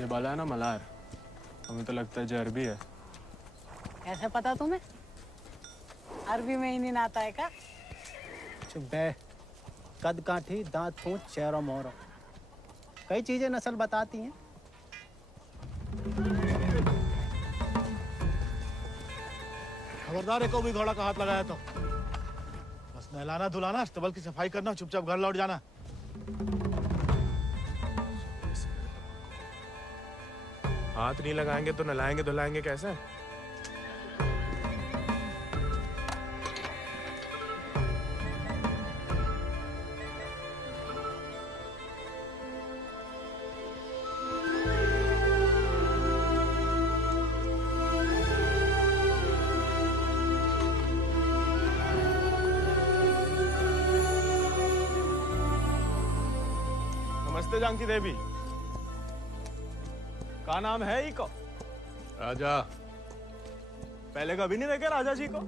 ये बाला है ना मलार, हमें तो लगता है ये अरबी है। कैसे पता तुम्हें? अरबी में ही नहीं आता है का? चुप बे। कद काठी, दांत पूंछ, चेहरा मोहरा, कई चीजें नस्ल बताती हैं। खबरदार है को भी घोड़ा का हाथ लगाया तो बस नहलाना धुलाना, अस्तबल की सफाई करना, चुपचाप घर लौट जाना। हाथ नहीं लगाएंगे तो नलाएंगे धुलाएंगे कैसे? नमस्ते जानकी देवी, का नाम है इको? राजा। पहले कभी नहीं देखे राजा जी को?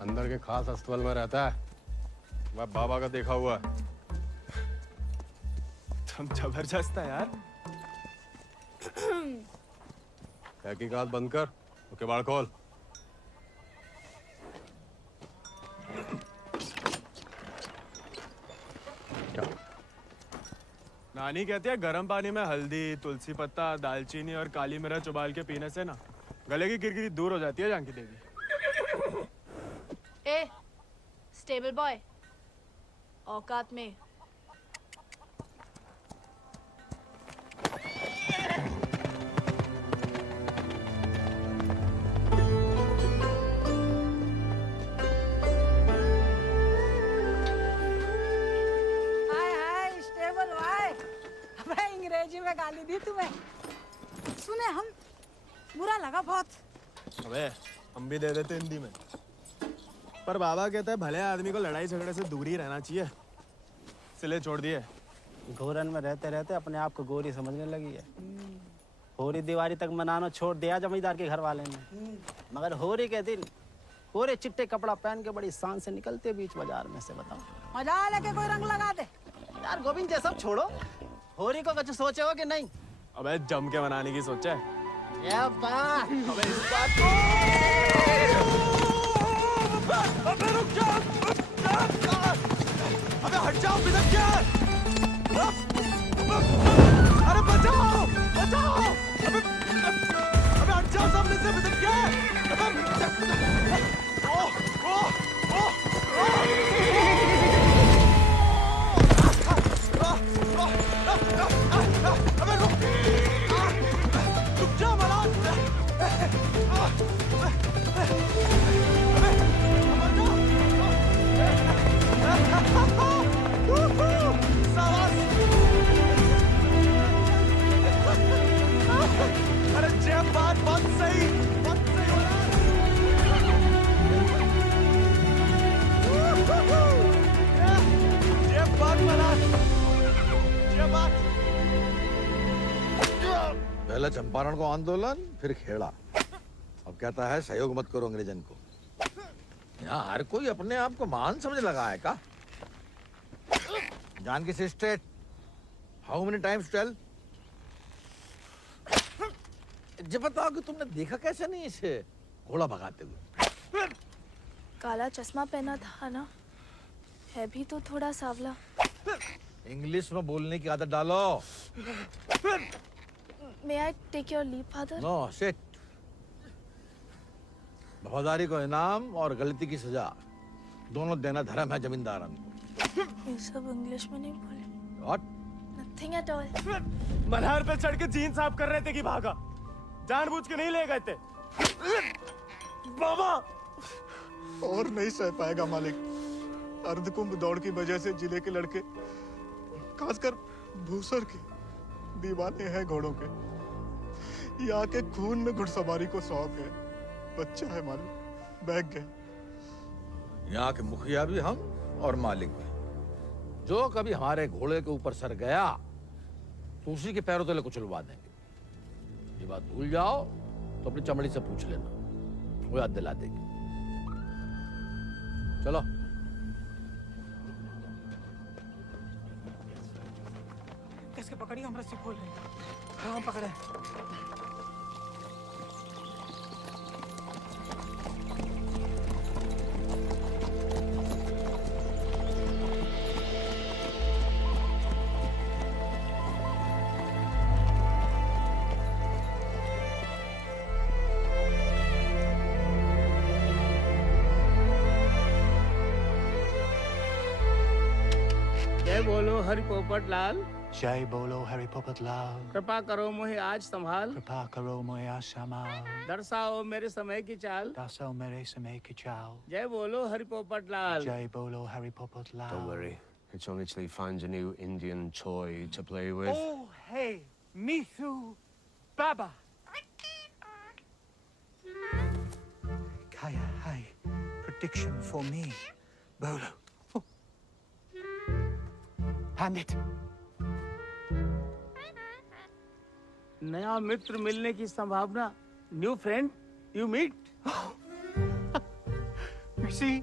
अंदर के खास अस्तबल में रहता है, मैं बाबा का देखा हुआ है। तुम जबरदस्त है यार। तहकीकात बंद कर, तो किवाड़ खोल। क्या? नानी कहती है गर्म पानी में हल्दी, तुलसी पत्ता, दालचीनी और काली मिर्च उबाल के पीने से ना गले की किरकिरी दूर हो जाती है जानकी देवी। ए, स्टेबल बॉय, औकात में। अंग्रेजी में गाली दी तुम्हें, सुने हम, बुरा लगा बहुत। अबे हम भी दे देते हिंदी में, पर बाबा कहता है भले आदमी को लड़ाई झगड़े से दूर ही रहना चाहिए, इसलिए छोड़ दिए। घोरन में रहते रहते अपने आप को गोरी समझने लगी है। होरी दिवाली तक मनाना छोड़ दिया जमींदार के घर वाले ने, मगर होरी के दिन पूरे चिट्टे कपड़ा पहन के बड़ी शान से निकलते बीच बाजार में से। बताओ मजा लेके कोई रंग लगा दे। यार गोविंद, ये सब छोड़ो, होरी को कुछ सोचे हो कि नहीं? अबे जम के मनाने की सोचा है। ये बात। अबे इस बात को अबे रुक जाओ, अबे हट जाओ, बिदक क्या? अरे बचाओ बचाओ, अबे हट जाओ सामने से, बिदक क्या? अबे रुक जा मलार। अरे जय बात बहुत सही जय बात मलार, जय बात। पहले चंपारण को आंदोलन, फिर खेड़ा, अब कहता है सहयोग मत करो अंग्रेजन को। यहाँ हर कोई अपने आप को महान समझ लगा है का? Janaki sister, how many times tell? जब बताओ कि तुमने देखा कैसे नहीं इसे घोड़ा भगाते हुए? काला चश्मा पहना था ना, है भी तो थोड़ा सावला। इंग्लिश में बोलने की आदत डालो। May I take your leave, father? No sit. वफादारी को इनाम और गलती की सजा दोनों देना धर्म है जमींदारन को। ये सब इंग्लिश में नहीं बोले। What? Nothing at all. Malhar पे चढ़ के जीन साफ कर रहे थे कि भागा? जानबूझ के नहीं ले गए थे। बाबा और नहीं सह पाएगा मालिक। अर्धकुंभ दौड़ की वजह से जिले के लड़के, खासकर भूसर के, दीवाने हैं घोड़ों के। यहाँ के खून में घुड़सवारी को शौक है। बच्चा है मालिक, बहक गए। यहाँ के मुखिया भी हम और मालिक भी। जो कभी हमारे घोड़े के ऊपर सर गया तो उसी के पैरों तले कुचलवा देंगे। ये बात भूल जाओ तो अपनी चमड़ी से पूछ लेना, वो याद दिला देगी। चलो। कैसे पकड़ी, हम रस्सी खोल रहे हैं। जय बोलो हरि पोपट लाल। जय बोलो हरि पोपट लाल। कृपा करो मुझे आज संभाल, कृपा करो मुझे आशमाल। दर्शाओ मेरे समय की चाल। दर्शाओ मेरे समय की चाल। जय बोलो हरि पोपट लाल। जय बोलो Hari Popat Lal. Don't worry. It's only till he finds a new Indian toy to play with. Oh, hey, Mithu, Baba. Kaya, hey, prediction for me, Bolo. Hand it. नया मित्र मिलने की संभावना। New friend you meet. You see,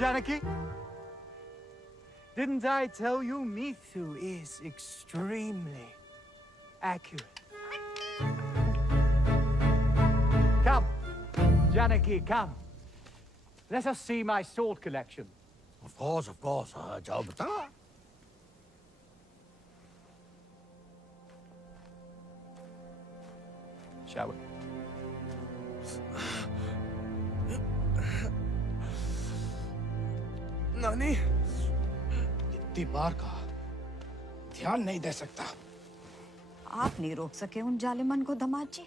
Janaki? Didn't I tell you Mithu is extremely accurate? Come, Janaki, come. Let us see my sword collection. Of course, जाओ बता। Shall we? नानी, इतनी बार कहा, ध्यान नहीं दे सकता। आप नहीं रोक सके उन जालिमन को दामाद जी।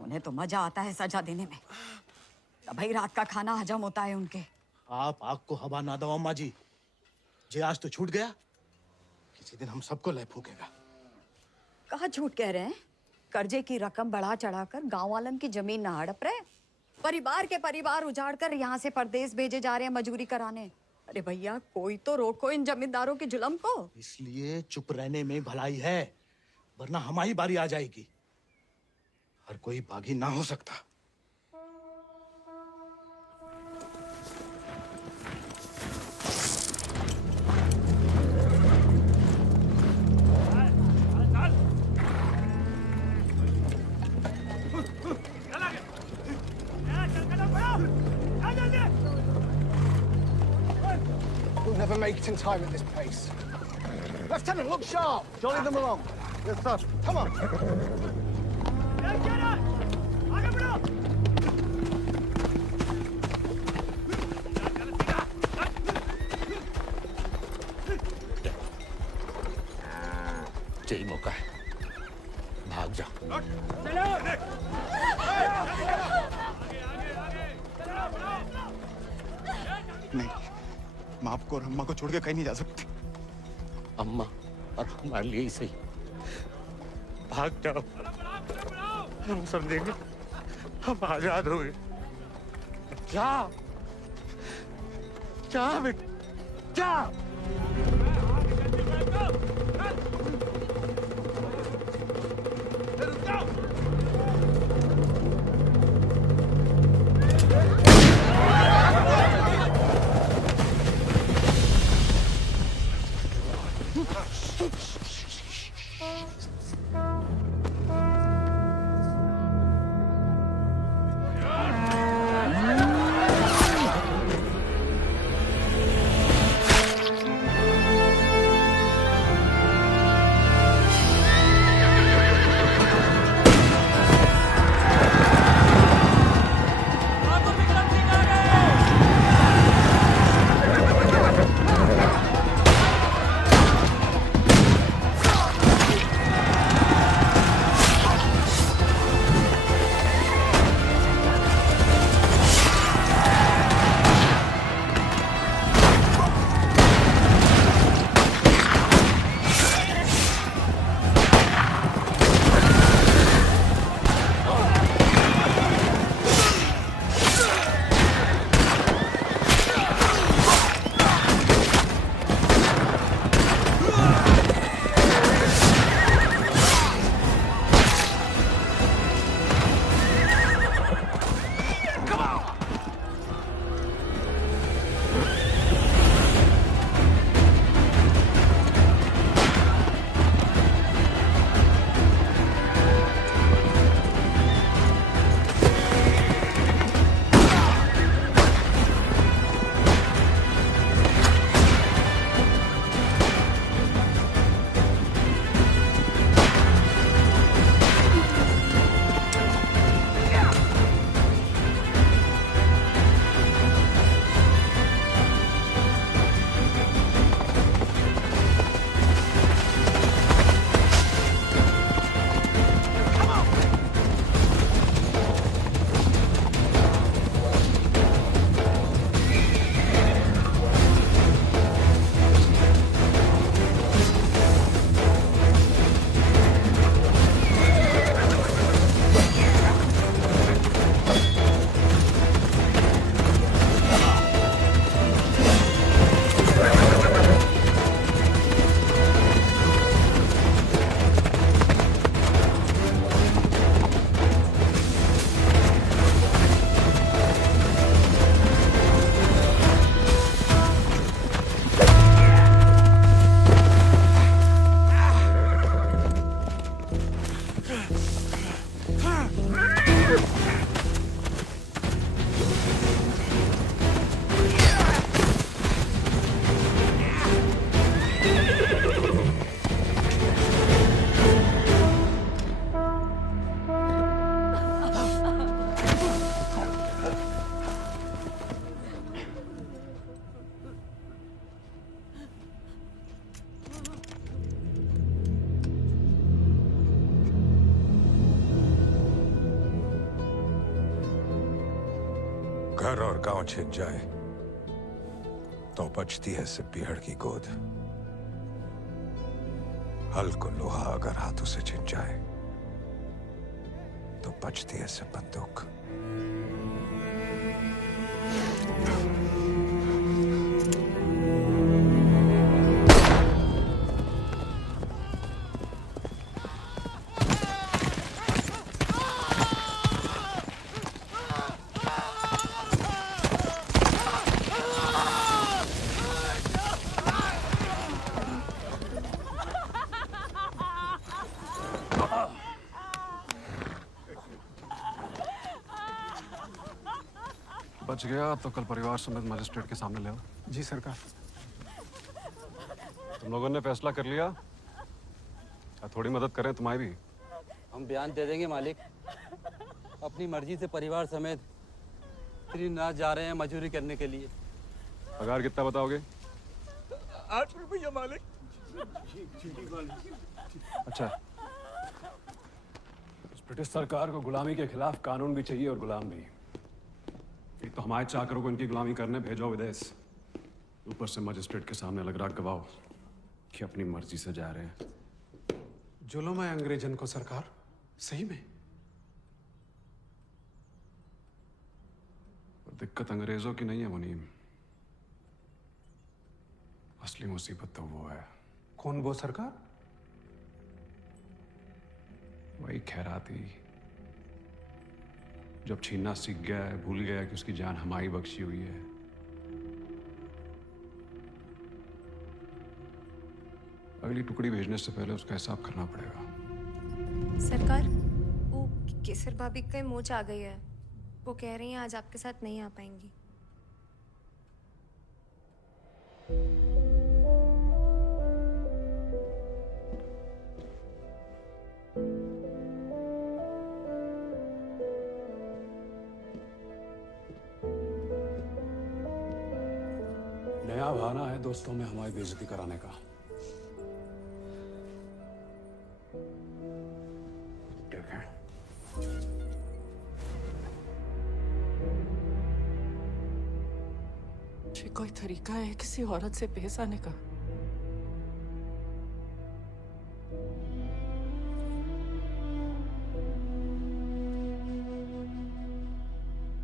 उन्हें तो मजा आता है सजा देने में। तभी रात का खाना हजम होता है उनके। आप आग को हवा ना दो अम्मा जी। जे आज तो छूट गया, किसी दिन हम सबको लय फूकेगा। कहाँ झूठ कह रहे हैं? कर्जे की रकम बढ़ा चढ़ाकर गांव वालन की जमीन ना हड़प रहे। परिवार के परिवार उजाड़ कर यहाँ से परदेश भेजे जा रहे हैं मजूरी कराने। अरे भैया, कोई तो रोको इन जमींदारों के जुल्म को। इसलिए चुप रहने में भलाई है, वरना हमारी बारी आ जाएगी। हर कोई बागी ना हो सकता। We'll never make it in time at this pace. Lieutenant, look sharp. Jolly them along. Yes, sir. Come on. यही मौका है, भाग जा। नहीं, मैं आपको और अम्मा को छोड़ के कहीं नहीं जा सकती। अम्मा और हमारे लिए ही सही, भाग जाओ। हम समझेंगे, हम आजाद हो गए। जा, जा बेटा, जा। घर और गांव छिन जाए तो बचती है सिर्फ पीहड़ की गोद। हल को लोहा अगर हाथों से छिन जाए तो बचती है सिर्फ बंदूक। बच गया तो कल परिवार समेत मजिस्ट्रेट के सामने ले आओ। जी सरकार। तुम लोगों ने फैसला कर लिया, थोड़ी मदद करें तुम्हारी भी। हम बयान दे देंगे मालिक। अपनी मर्जी से परिवार समेत त्रिनाथ जा रहे हैं मजदूरी करने के लिए। पगार कितना बताओगे? 8 रुपया मालिक। अच्छा, इस ब्रिटिश सरकार को गुलामी के खिलाफ कानून भी चाहिए और गुलाम भी। एक तो हमारे चाकरों को इनकी गुलामी करने भेजो विदेश, ऊपर से मजिस्ट्रेट के सामने लग रहा गवाह कि अपनी मर्जी से जा रहे हैं। जुल्म है अंग्रेजन को सरकार, सही में। दिक्कत अंग्रेजों की नहीं है मुनीम, असली मुसीबत तो वो है। कौन वो सरकार? वही खैराती, जब छीनना सीख गया है, भूल गया कि उसकी जान हमारी बख्शी हुई है। अगली टुकड़ी भेजने से पहले उसका हिसाब करना पड़ेगा। सरकार, वो केसर भाभी के मोच आ गई है। वो कह रही हैं आज आपके साथ नहीं आ पाएंगी। नया बहाना है दोस्तों में हमारी बेइज्जती कराने का। देखें, ये कोई तरीका है किसी औरत से पेश आने का?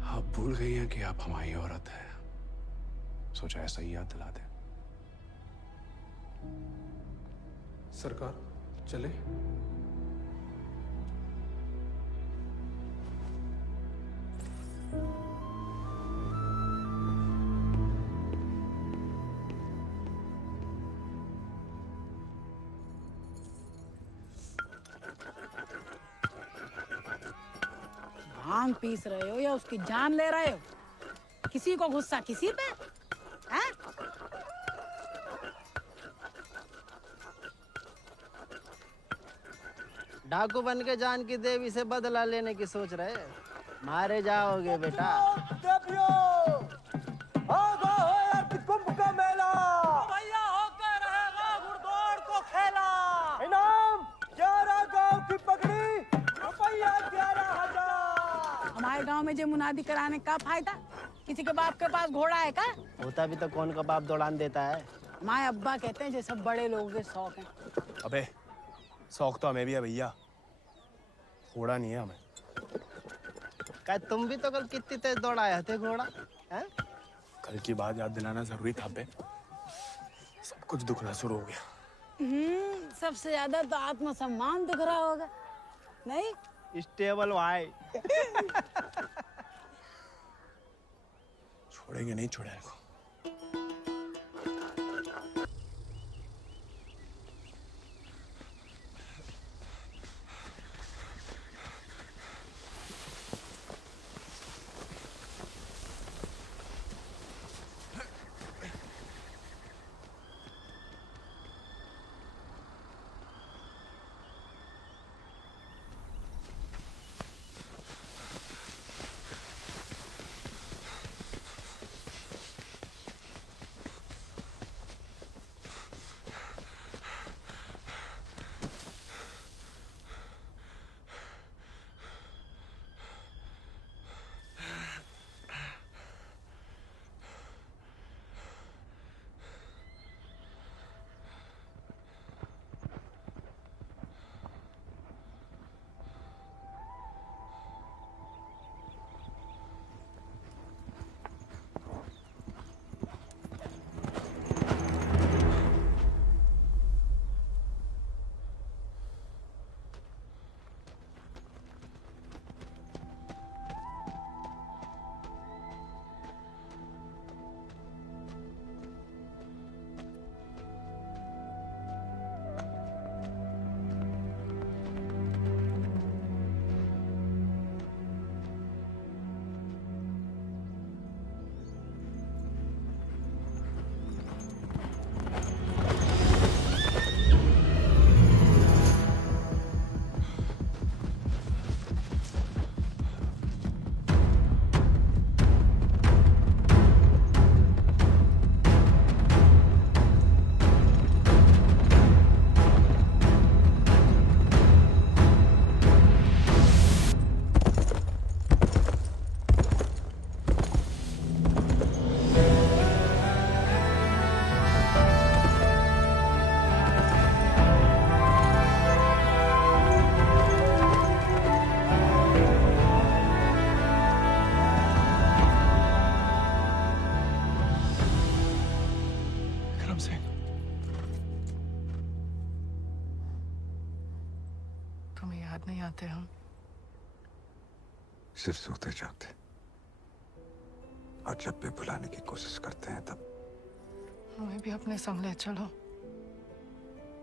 आप भूल गई हैं कि आप हमारी औरत है, सोचा ऐसा ही याद दिला दे। सरकार चले। भांग पीस रहे हो या उसकी जान ले रहे हो? किसी को गुस्सा किसी पे? हैं? डाकू बन के जान की देवी से बदला लेने की सोच रहे, मारे जाओगे बेटा। कुंभ का मेला भैया होकर रहेगा घुड़दौड़ को खेला। इनाम 11 गांव की पगड़ी, रुपया 11,000। हमारे गांव में जो मुनादी कराने का फायदा? किसी के बाप के पास घोड़ा है का? होता भी तो कौन का बाप दौड़ान देता है। हमारे अब्बा कहते हैं जैसे बड़े लोगों के शौक हैं। अबे शौक तो हमें भी है भैया, घोड़ा नहीं है हमें। क्या तुम भी तो कल कितनी तेज दौड़ाए थे घोड़ा? हैं? कल की बात याद दिलाना जरूरी था बे, सब कुछ दुखना शुरू हो गया। सबसे ज्यादा तो आत्मसम्मान दिख रहा होगा, नहीं? स्टेबल भाई। छोड़ेंगे नहीं छोड़ेंगे को। तुम्हें याद नहीं आते हम? सिर्फ सोते जागते, और जब भी बुलाने की कोशिश करते हैं तब हमें भी अपने संग ले चलो।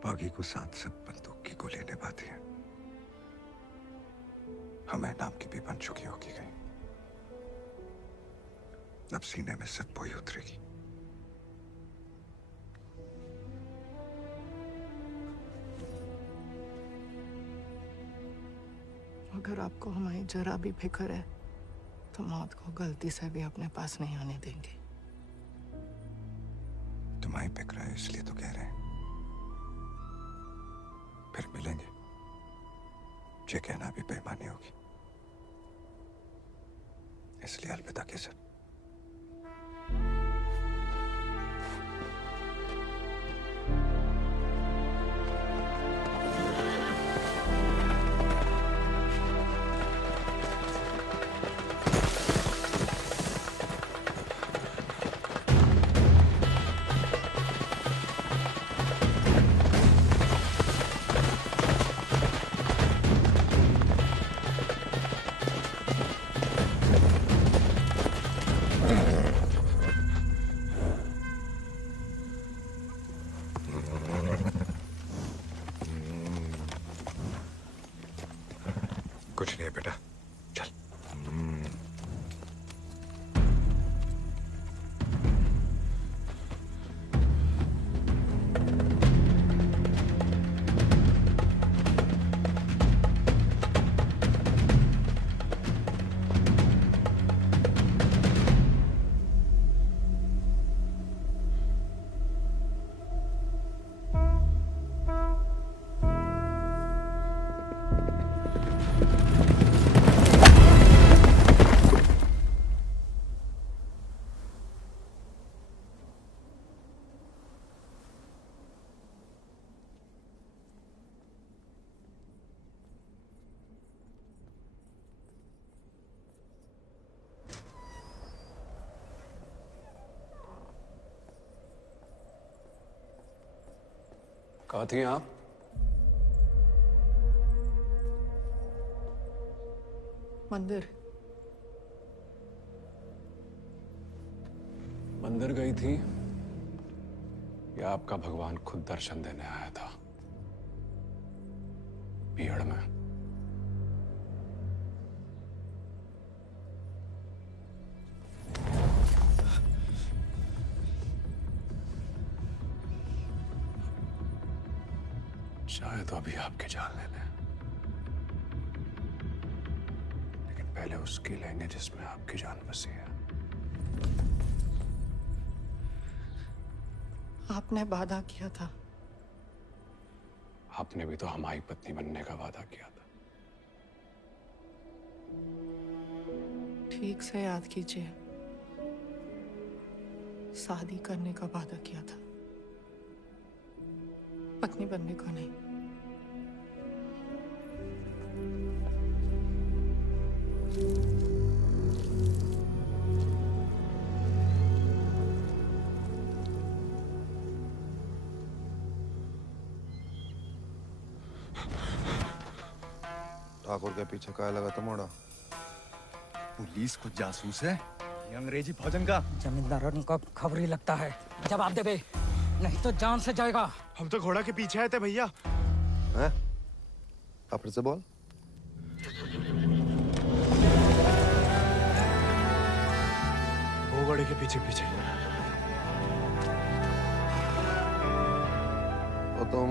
बागी को साथ सब बंदूक की गोली निभाती है, हमें नाम की भी बन चुकी होगी कहीं। अब सीने में सिर्फ वही उतरेगी। अगर आपको हमारी जरा भी फिक्र है तो मौत को गलती से भी अपने पास नहीं आने देंगे। तुम्हारी फिक्र है इसलिए तो कह रहे हैं। फिर मिलेंगे, ये कहना भी बेईमानी होगी, इसलिए अलविदा केसर। कुछ नहीं है बेटा, चल। कहाँ थी आप? मंदिर। मंदिर गई थी या आपका भगवान खुद दर्शन देने आया था भीड़ में? शायद तो अभी आपकी जान ले लें, लेकिन पहले उसकी लेंगे जिसमें आपकी जान बसी है। आपने वादा किया था। आपने भी तो हमारी पत्नी बनने का वादा किया था। ठीक से याद कीजिए, शादी करने का वादा किया था, पत्नी बनने को नहीं। ठाकुर के पीछे काय लगा था मोड़ा? पुलिस को जासूस है ये अंग्रेजी भोजन का। जमींदारों को खबर ही लगता है। जवाब दे बे, नहीं तो जान से जाएगा। हम तो घोड़ा के पीछे आए थे भैया। हैं? आप फिर से बोल। वो घोड़े के पीछे पीछे। तो तुम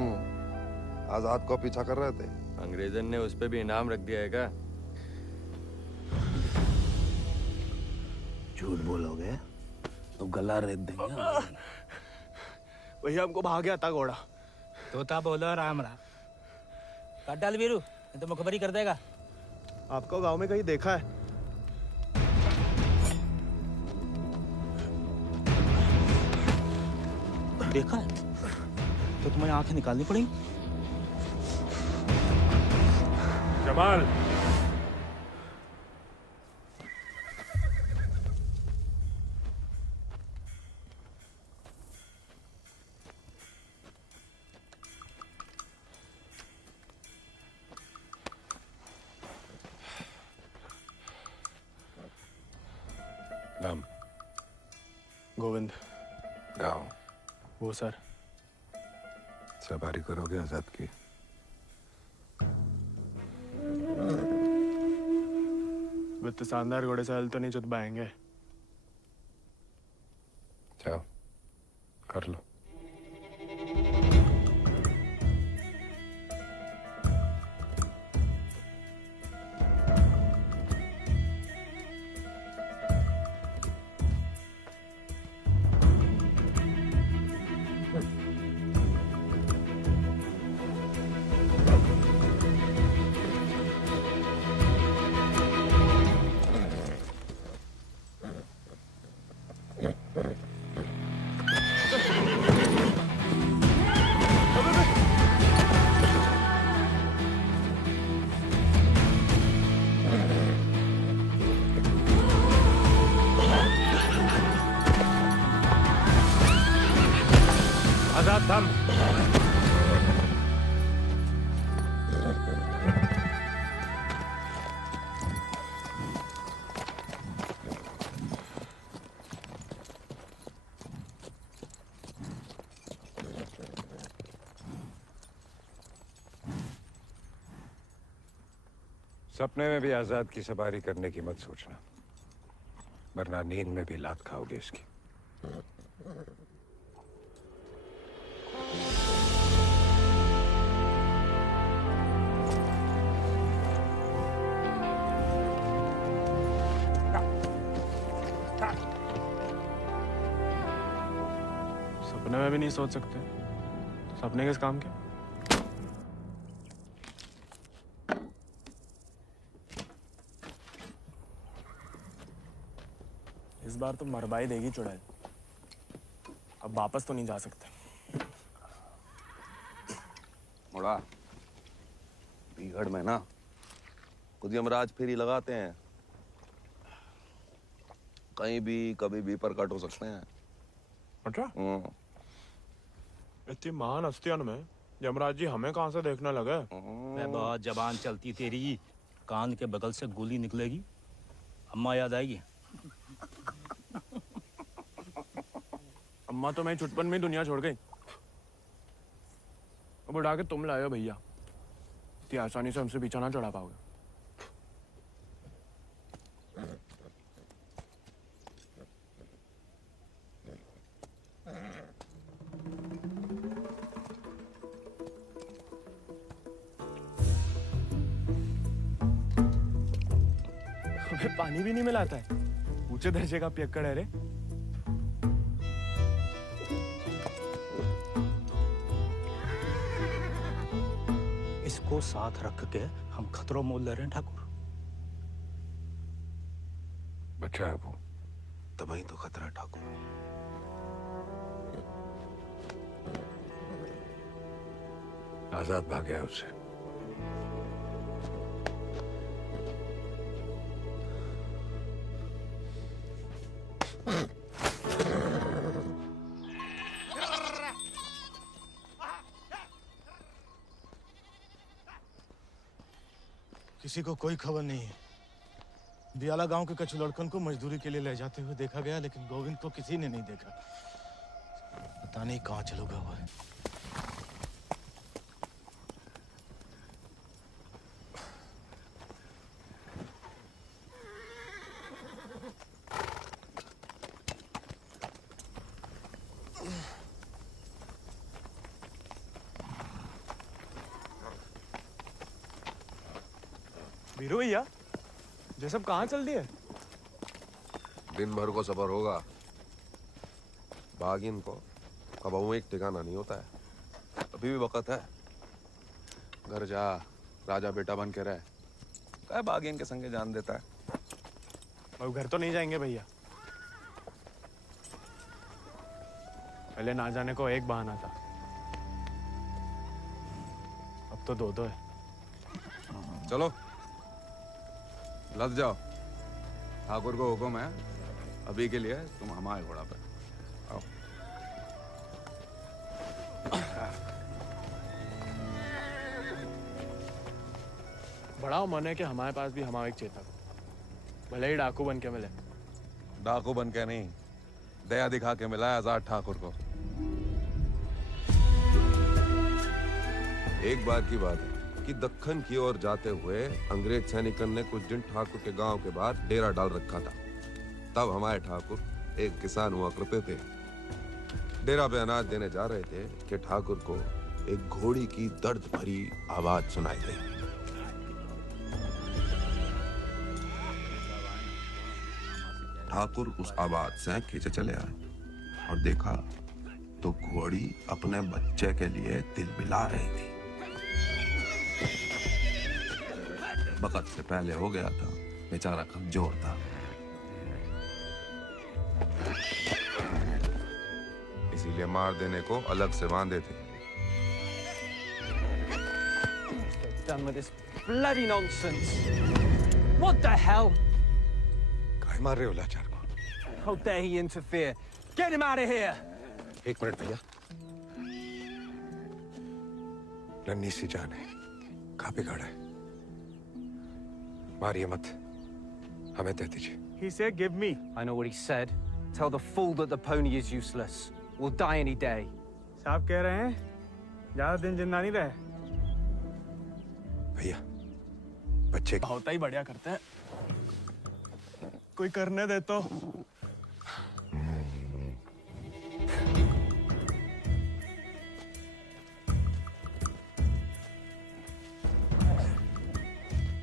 आजाद को पीछा कर रहे थे? अंग्रेजन ने उस पे भी इनाम रख दिया है क्या? झूठ बोलोगे तो गला रेत देंगे। भैया हमको भाग गया था घोड़ा। तोता बोलो राम राम। काट डाल वीरू, नहीं तो मुखबरी कर देगा। आपको गांव में कहीं देखा है? देखा है तो तुम्हारी आंखें निकालनी पड़ेंगी। जमाल, गोविंद। गाँव वो सर। सवारी करोगे आजाद की? इतने शानदार घोड़े से हल तो नहीं चुत पाएंगे। जाओ कर लो। आजाद थम। सपने में भी आजाद की सवारी करने की मत सोचना, वरना नींद में भी लात खाओगे इसकी। सपने में भी नहीं सोच सकते, सपने किस काम के? इस बार तो मरवाई देगी चुड़ैल, अब वापस तो नहीं जा सकते। मुड़ा बीघड़ में ना खुद यमराज फेरी लगाते हैं, कहीं भी कभी भी प्रकट हो सकते हैं। अच्छा? इतनी महान हस्तियों में यमराज जी हमें कहाँ से देखने लगे? मैं बहुत जबान चलती तेरी, कान के बगल से गोली निकलेगी, अम्मा याद आएगी। अम्मा तो मैं चुटपन में ही दुनिया छोड़ गई, अब उड़ा के तुम लाए हो भैया, इतनी आसानी से हमसे पीछा ना चढ़ा पाओगे। हमें पानी भी नहीं मिलाता है, ऊंचे दर्जे का पियक्कड़ है रे। इसको साथ रख के हम खतरों मोल ले रहे हैं ठाकुर। बच्चा है वो, तभी तो खतरा ठाकुर। आजाद भाग गया उससे। किसी को कोई खबर नहीं है। दियाला गांव के कछु लड़कन को मजदूरी के लिए ले जाते हुए देखा गया, लेकिन गोविंद को किसी ने नहीं देखा। पता नहीं कहाँ चलूगा हुआ है। वीरू भैया, ये सब कहाँ चल दिए? दिन भर को सफर होगा, बागिन को कब एक ठिकाना नहीं होता है। अभी भी वक्त है, घर जा, राजा बेटा बन के रहे। क्या बागिन के संगे जान देता है। अब घर तो नहीं जाएंगे भैया, पहले ना जाने को एक बहाना था, अब तो दो दो है। चलो लद जाओ, ठाकुर को हुक्म है, अभी के लिए तुम हमारे घोड़ा पे आओ। बड़ा मन है कि हमारे पास भी हमारा एक चेतक, भले ही डाकू बन के मिले। डाकू बन के नहीं, दया दिखा के मिला है आजाद ठाकुर को। एक बार की बात है कि दक्कन की ओर जाते हुए अंग्रेज सैनिकों ने कुछ दिन ठाकुर के गांव के बाहर डेरा डाल रखा था। तब हमारे ठाकुर एक किसान हुआ करते थे। डेरा पे अनाज देने जा रहे थे कि ठाकुर को एक घोड़ी की दर्द भरी आवाज सुनाई दी। ठाकुर उस आवाज से खींचे चले आए और देखा तो घोड़ी अपने बच्चे के लिए तिलमिला रही थी। वक्त से पहले हो गया था, बेचारा कमजोर था, इसीलिए मार देने को अलग से बांधे थे। Done with this bloody nonsense. What the hell? काय मार रहे हो लाचार को? How dare he interfere? Get him out of here! एक मिनट भैया। नन्ही सी जान है, कहाँ बिगाड़ा है? मारिए मत, हमें दे दीजिए। He said, "Give me." I know what he said. Tell the fool that the pony is useless. We'll die any day. साहब कह रहे हैं ज्यादा दिन जिंदा नहीं रहे। भैया, बच्चे बहुत ही बढ़िया करते हैं। कोई करने दे तो।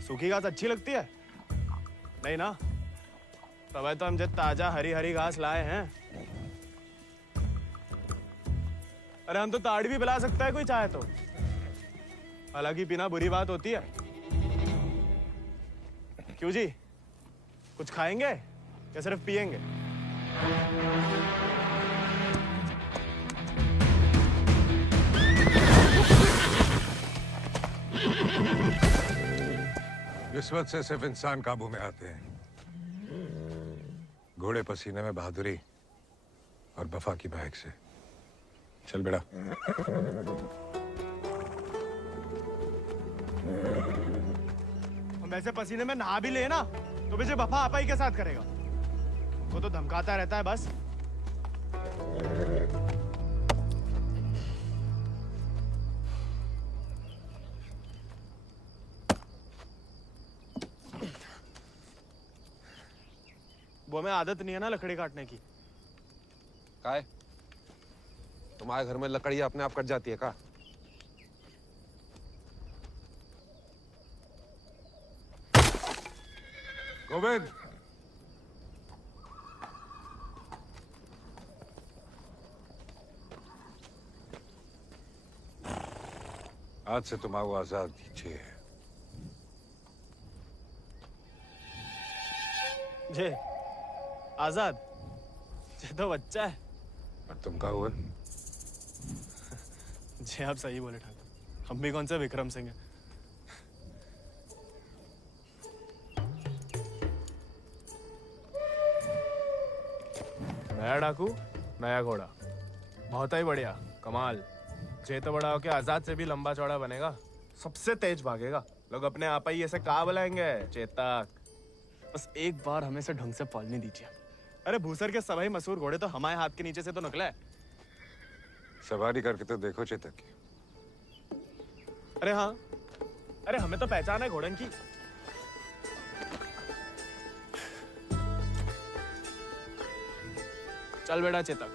सूखी घास अच्छी लगती है? नहीं ना? तब तो हम जब ताजा हरी हरी घास लाए हैं। अरे हम तो ताड़ी भी पिला सकता है कोई चाहे तो। हालांकि पीना बुरी बात होती है। क्यों जी? कुछ खाएंगे या सिर्फ पिएंगे? रिश्वत से सिर्फ इंसान काबू में आते हैं। घोड़े पसीने में बहादुरी और वफा की महक से। चल बेटा। हम वैसे पसीने में नहा भी ले ना तो मुझे वफा आपा ही के साथ करेगा। वो तो धमकाता रहता है बस। वो हमें आदत नहीं है ना लकड़ी काटने की। काय? तुम्हारे घर में लकड़ियां अपने आप कट जाती है का? गोविंद, आज से तुम आओ आजाद दीजिए। जे आजाद ये तो बच्चा है। और तुम कहा हुआ? जी आप सही बोले ठाकुर। हम भी कौन से विक्रम सिंह हैं। नया डाकू नया घोड़ा, बहुत ही बढ़िया, कमाल। जे तो बड़ा होके आजाद से भी लंबा चौड़ा बनेगा, सबसे तेज भागेगा। लोग अपने आप ही ऐसे कहा बुलाएंगे चेतक। बस एक बार हमें से ढंग से पालने दीजिए। अरे भूसर के सभी मशहूर घोड़े तो हमारे हाथ के नीचे से तो निकले। सवारी करके तो देखो चेतक की। अरे हाँ, अरे हमें तो पहचान है घोड़न की। चल बेटा चेतक।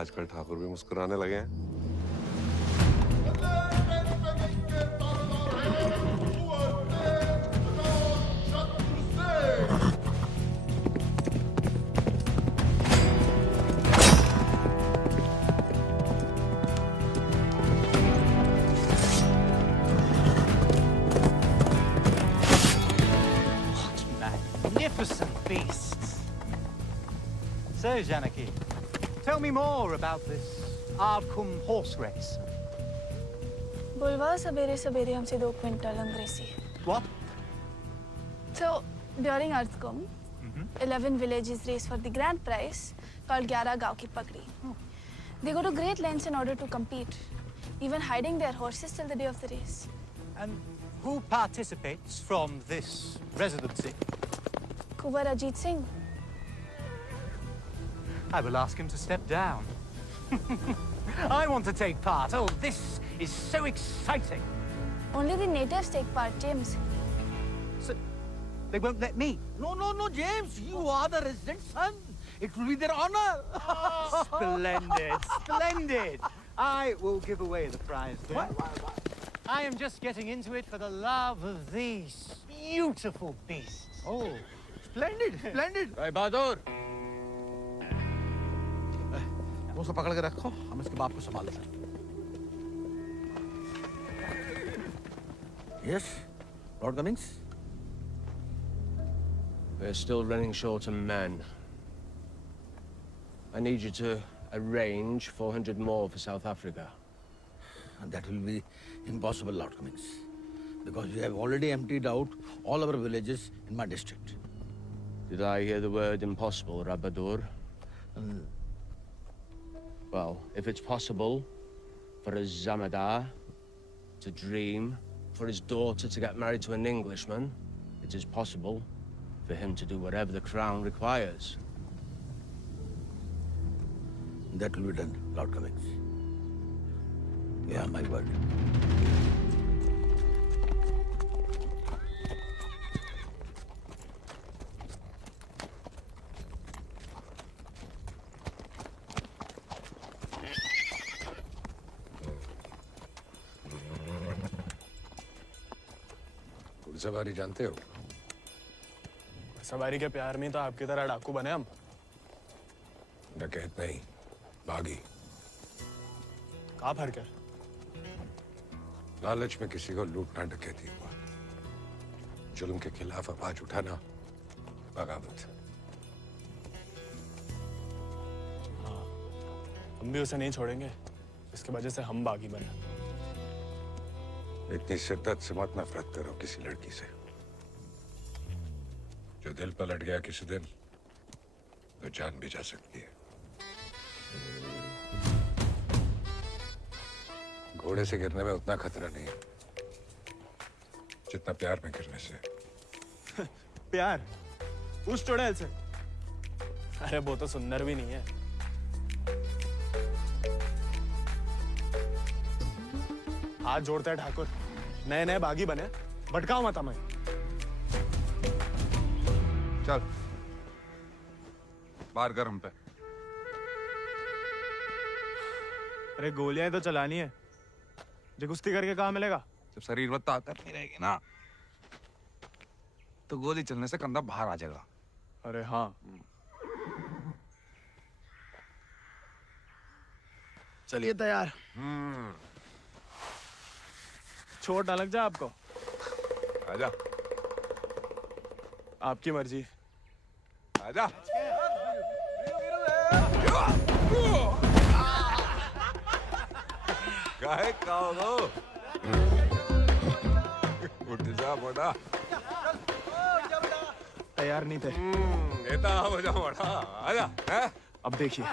आजकल ठाकुर भी मुस्कुराने लगे हैं। Magnificent beasts. So, Janaki, tell me more about this Ardcumbe horse race. बुलवा सवेरे सवेरे हमसे 2 क्विंटल अंग्रेजी। What? So during Ardcumbe, 11 villages race for the grand prize called 11 गांव की पगड़ी. They go to great lengths in order to compete, even hiding their horses till the day of the race. And who participates from this residency? Kuwar Ajit Singh. I will ask him to step down. I want to take part. Oh, this is so exciting. Only the natives take part, James. So, they won't let me? No, James. You are the resident son. It will be their honor. Splendid, splendid. I will give away the prize then. Why? I am just getting into it for the love of these beautiful beasts. Oh, splendid, splendid. भाई बहादुर, वो सब पकड़ के रखो, हम इसके बाप को संभालते हैं. Yes, Lord Cummings. We're still running short on men. I need you to arrange 400 more for South Africa. And that will be impossible, Lord Cummings, because we have already emptied out all our villages in my district. Did I hear the word impossible, Rabadur? Well, if it's possible for a Zamadar to dream, for his daughter to get married to an Englishman, it is possible for him to do whatever the crown requires. That will be done, Lord Cummings. Yeah, my word. घुड़सवारी जानते हो? सवारी के प्यार में तो आपकी तरह डाकू बने हम. डकैत नहीं, बागी. क्या फर्क है? लालच में किसी को लूटना डकैती हुआ. जुल्म के खिलाफ आवाज उठाना बगावत. हाँ, हम भी उसे नहीं छोड़ेंगे. इसकी वजह से हम बागी बने. इतनी शिद्दत से मत नफरत करो किसी लड़की से. जो दिल पलट गया किसी दिन तो जान भी जा सकती है. घोड़े से गिरने में उतना खतरा नहीं है जितना प्यार में गिरने से. प्यार? उस चुड़ैल से? अरे वो तो सुंदर भी नहीं है. हाथ जोड़ते हैं ठाकुर. नए नए बागी बने, भटकाओ मत हमें. चल बाहर कर हम पे. अरे गोलियां तो चलानी है. जो कुश्ती करके कहाँ मिलेगा? जब शरीर में ताकत नहीं रहेगी ना तो गोली चलने से कंधा बाहर आ जाएगा. अरे हाँ. चलिए तैयार. चोट ना लग जाए आपको. आजा. आपकी मर्जी. आजा. काहे खाओ? उठ जा मोटा. तैयार नहीं थे. नेता हो जा मोटा. आजा. अब देखिए.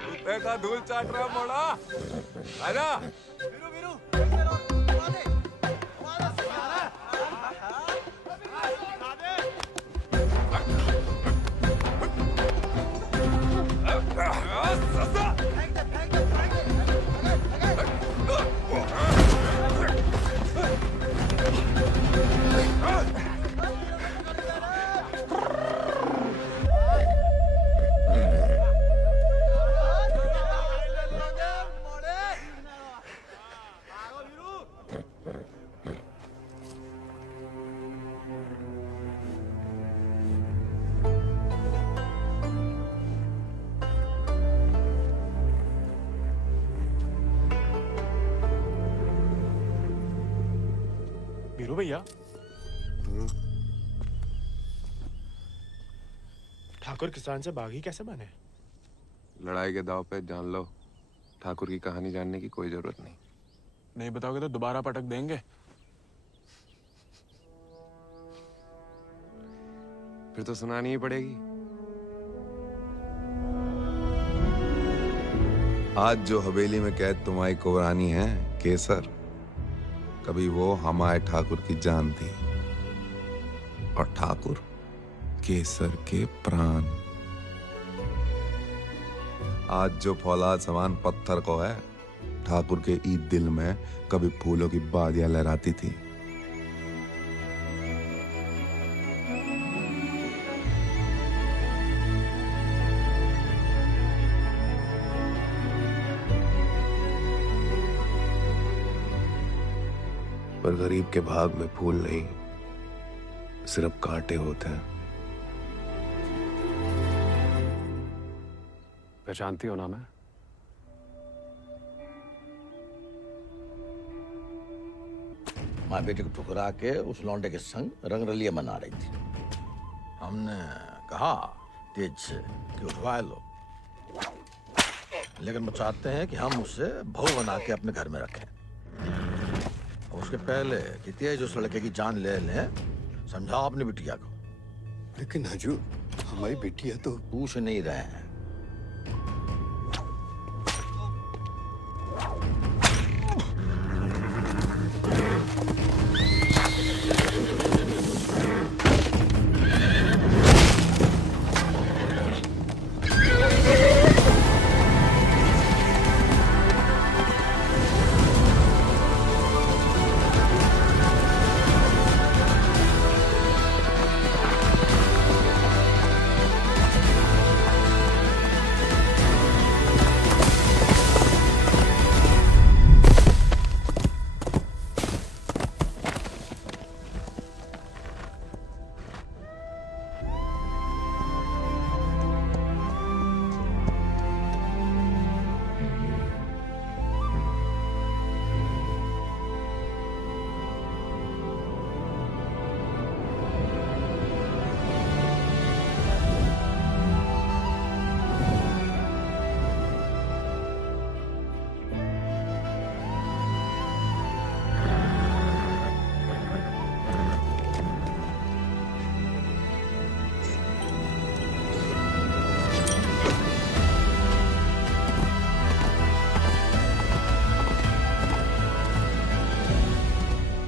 कुत्ते का धूल चाट रहा मोड़ा. आजा. वीरू भैया, ठाकुर किसान से बागी कैसे बने? लड़ाई के दाव पे जान लो. ठाकुर की कहानी जानने की कोई जरूरत नहीं. नहीं बताओगे तो दोबारा पटक देंगे. फिर तो सुनानी ही पड़ेगी। आज जो हवेली में कैद तुम्हारी कुबरानी है केसर, कभी वो हमारे ठाकुर की जान थी, और ठाकुर केसर के प्राण। आज जो फौलाद समान पत्थर को है, ठाकुर के ईद दिल में कभी फूलों की बादियां लहराती थी। पर गरीब के भाग में फूल नहीं, सिर्फ कांटे होते हैं। पहचानती हो ना मैं? माँ बेटी को ठुकरा के उस लौंडे के संग रंगरलिया मना रही थी। हमने कहा तेज से कि उठवा लो, लेकिन वो चाहते हैं कि हम उसे बहू बना के अपने घर में रखें। और उसके पहले कि तेज उस लड़के की जान ले लें, समझाओ अपनी बिटिया को। लेकिन हजूर, हमारी बिटिया तो पूछ नहीं रहे हैं।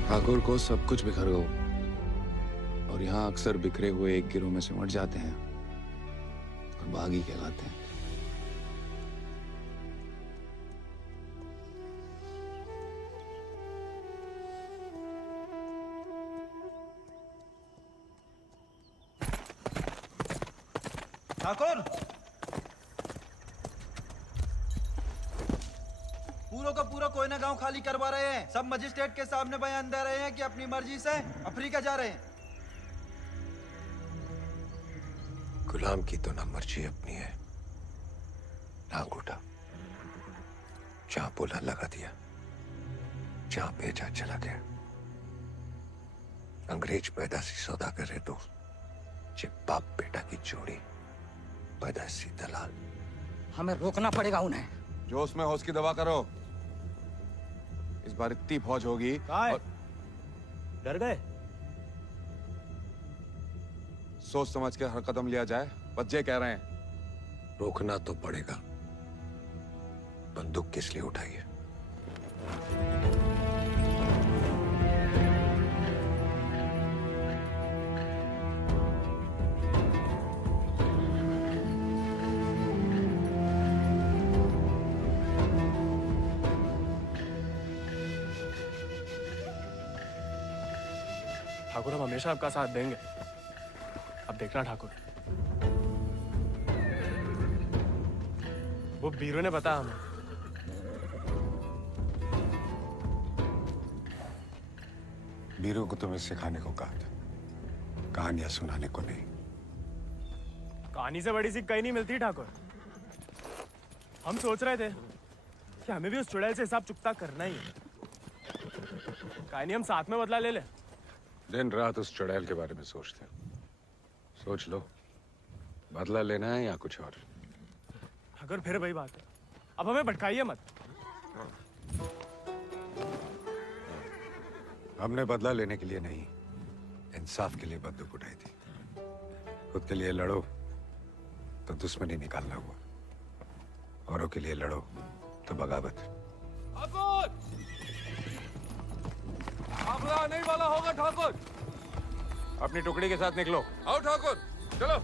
ठाकुर को सब कुछ बिखर गो, और यहाँ अक्सर बिखरे हुए एक गिरोह में सिमट जाते हैं और बागी कहलाते हैं। ठाकुर, पूरा का पूरा कोयना गांव खाली करवा रहे हैं। सब मजिस्ट्रेट के सामने बयान दे रहे हैं कि अपनी मर्जी से अफ्रीका जा रहे हैं। गुलाम की तो ना मर्जी अपनी है ना अंगूठा। जहां बोला लगा दिया, जहां भेजा चला गया। अंग्रेज पैदाशी सौदागर है तो बाप बेटा की जोड़ी पैदाशी दलाल। हमें रोकना पड़ेगा उन्हें। जोश में होश की दवा करो। इस बार इतनी फौज होगी। और... डर गए? सोच समझ के हर कदम लिया जाए, बच्चे कह रहे हैं। रोकना तो पड़ेगा। बंदूक किस लिए उठाई है? ठाकुर, हम हमेशा आपका साथ देंगे। अब देखना ठाकुर, वो बीरू ने बताया हमें। बीरू को तुम्हें सिखाने को कहा था, कहानियां सुनाने को नहीं। कहानी से बड़ी सी कहीं नहीं मिलती ठाकुर। हम सोच रहे थे कि हमें भी उस चुड़ैल से हिसाब चुकता करना ही है। कहानी हम साथ में बदला ले ले। दिन रात उस चुड़ैल के बारे में सोचते हैं। सोच लो, बदला लेना है या कुछ और। अगर फिर वही बात है, अब हमें भटकाइए मत। हमने बदला लेने के लिए नहीं, इंसाफ के लिए बंदूक उठाई थी। खुद के लिए लड़ो तो दुश्मनी निकालना हुआ, औरों के लिए लड़ो तो बगावत। ठाकुर नहीं वाला होगा ठाकुर। अपनी टुकड़ी के साथ निकलो। आओ ठाकुर चलो।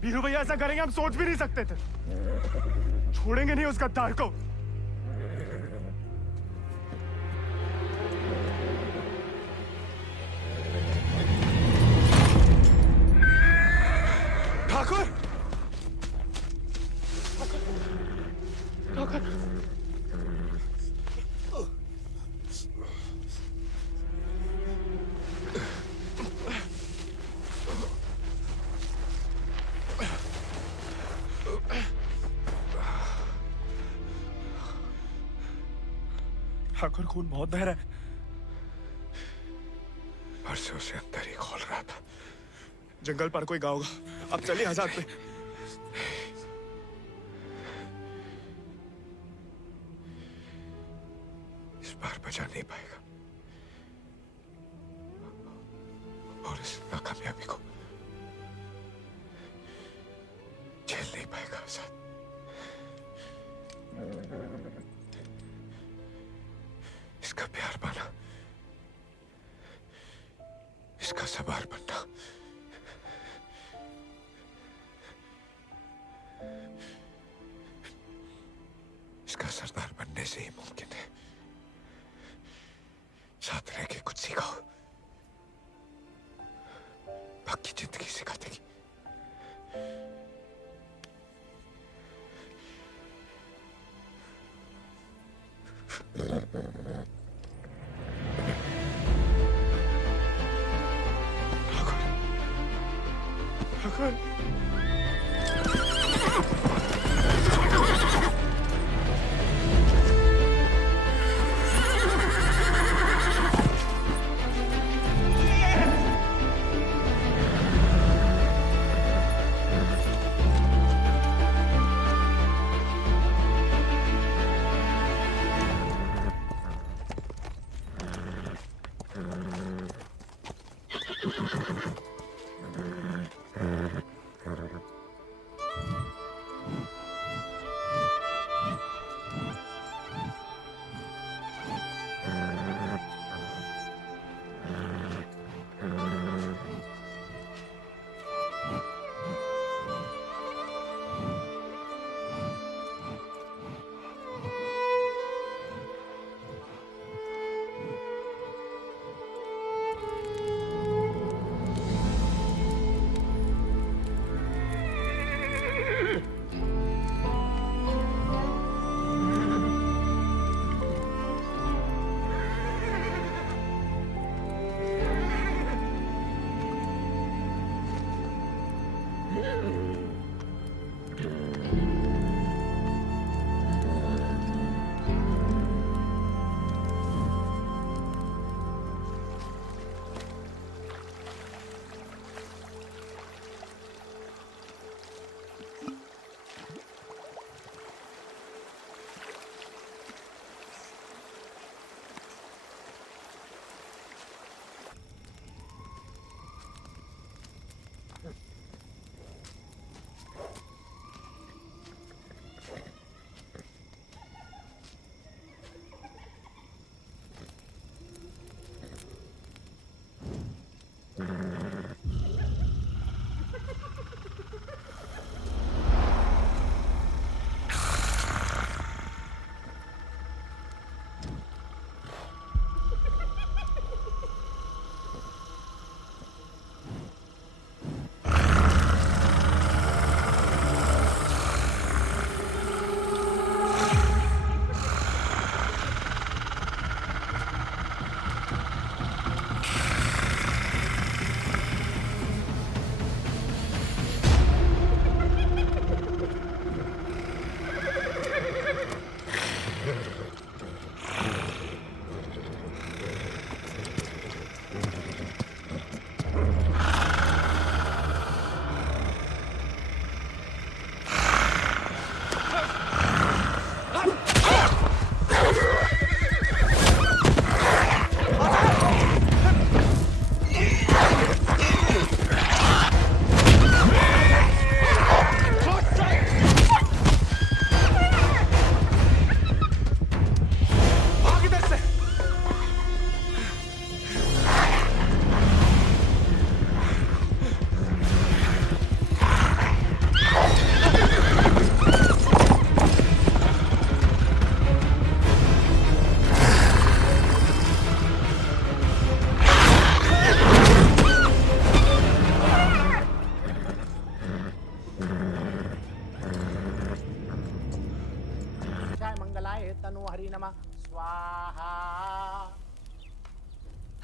वीरू भैया ऐसा करेंगे हम सोच भी नहीं सकते थे। छोड़ेंगे नहीं उस गद्दार को। ठाकुर ठाकुर ठाकुर खून बहुत बह रहा है। परसों से अंदर ही खोल रहा था। जंगल पर कोई गाँव होगा। अब चलिए आजाद पे। इस बार बचा नहीं पाएगा और इस नाकामयाबी को झेल नहीं पाएगा आजाद। इसका प्यार पाना, इसका सवार बनना, इसका सरदार बनने से ही मुमकिन है। साथ रह के कुछ सिखाओ, बाकी जिंदगी सिखा देगी। ठाकुर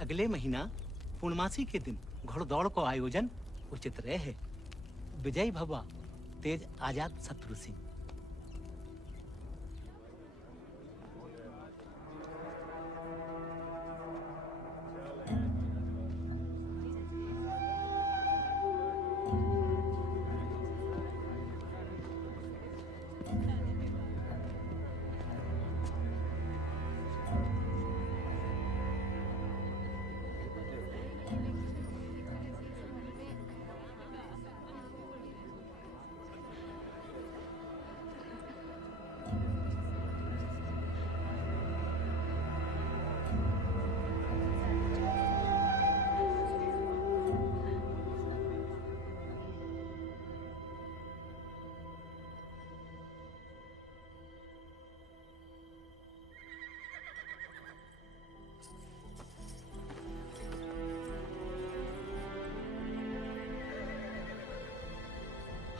अगले महीना पूर्णमासी के दिन घोड़दौड़ को आयोजन उचित रहे। विजय भवा तेज आजाद शत्रु सिंह।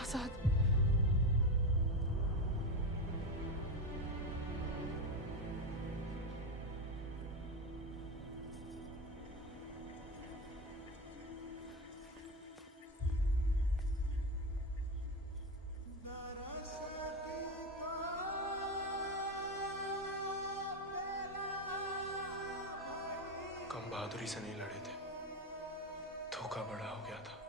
आजाद, कम बहादुरी से नहीं लड़े थे, धोखा बड़ा हो गया था।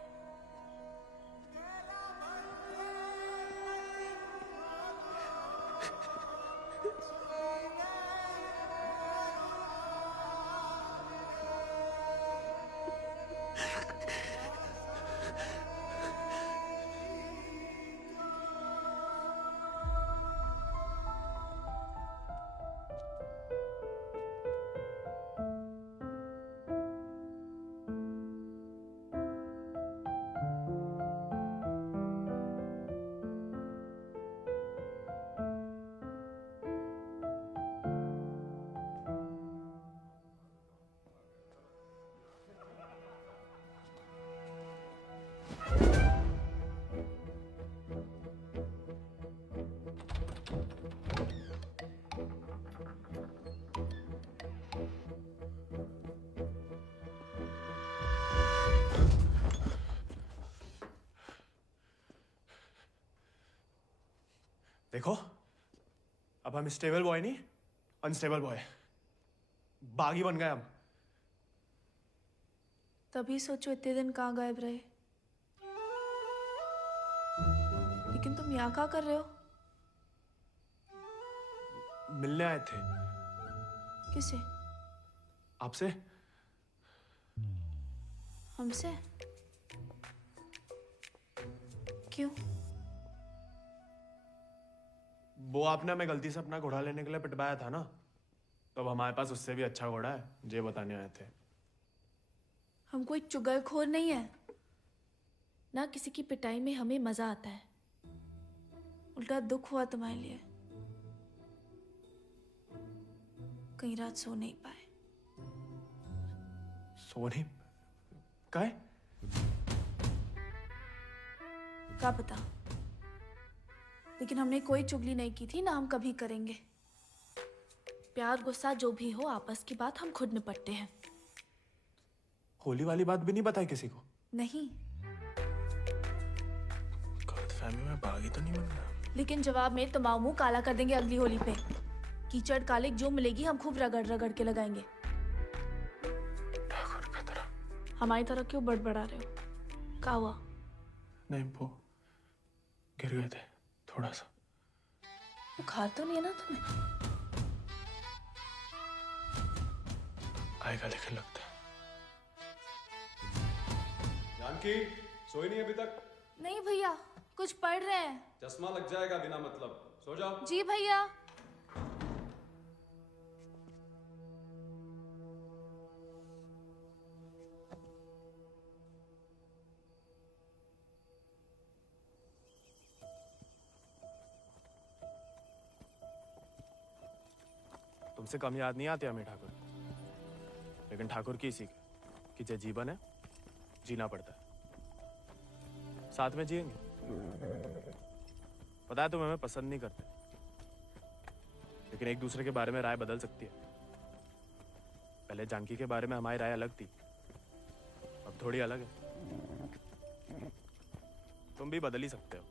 देखो, अब हम स्टेबल बॉय नहीं, अनस्टेबल बॉय, बागी बन गए हम। तभी सोचो इतने दिन कहाँ गायब रहे। लेकिन तुम यहाँ क्या कर रहे हो? मिलने आए थे। किसे? आपसे। हमसे? क्यों? वो आपने हमें गलती से अपना घोड़ा लेने के लिए पिटवाया था ना, तो अब हमारे पास उससे भी अच्छा घोड़ा है, ये बताने आए थे। हम कोई चुगलखोर नहीं है ना, किसी की पिटाई में हमें मजा आता है। उल्टा दुख हुआ तुम्हारे लिए, कई रात सो नहीं पाए। सोने काय? क्या पता, लेकिन हमने कोई चुगली नहीं की थी, ना हम कभी करेंगे। प्यार गुस्सा जो भी हो, आपस की बात हम खुद निपटते हैं। होली वाली बात भी नहीं बताई किसी को? नहीं। गलतफहमी में बागी तो नहीं बन रहा। लेकिन जवाब में तुम्हारा मुंह काला कर देंगे अगली होली पे। कीचड़ कालिक जो मिलेगी हम खूब रगड़ रगड़ के लगाएंगे। ठाकुर का तरह। हमारी तरह क्यों बड़बड़ा रहे हो? क्या हुआ? नहीं, वो गिर गए थे थोड़ा सा। बुखार तो नहीं है ना तुम्हें? आएगा लेकिन लगता है। जानकी, सोई नहीं अभी तक? नहीं भैया, कुछ पढ़ रहे हैं। चश्मा लग जाएगा बिना मतलब, सो जाओ। जी भैया। तुमसे कम याद नहीं आती हमें ठाकुर, लेकिन ठाकुर की सीख कि जो जीवन है जीना पड़ता है, साथ में जिएंगे। पता है तुम हमें पसंद नहीं करते, लेकिन एक दूसरे के बारे में राय बदल सकती है। पहले जानकी के बारे में हमारी राय अलग थी, अब थोड़ी अलग है। तुम भी बदल ही सकते हो।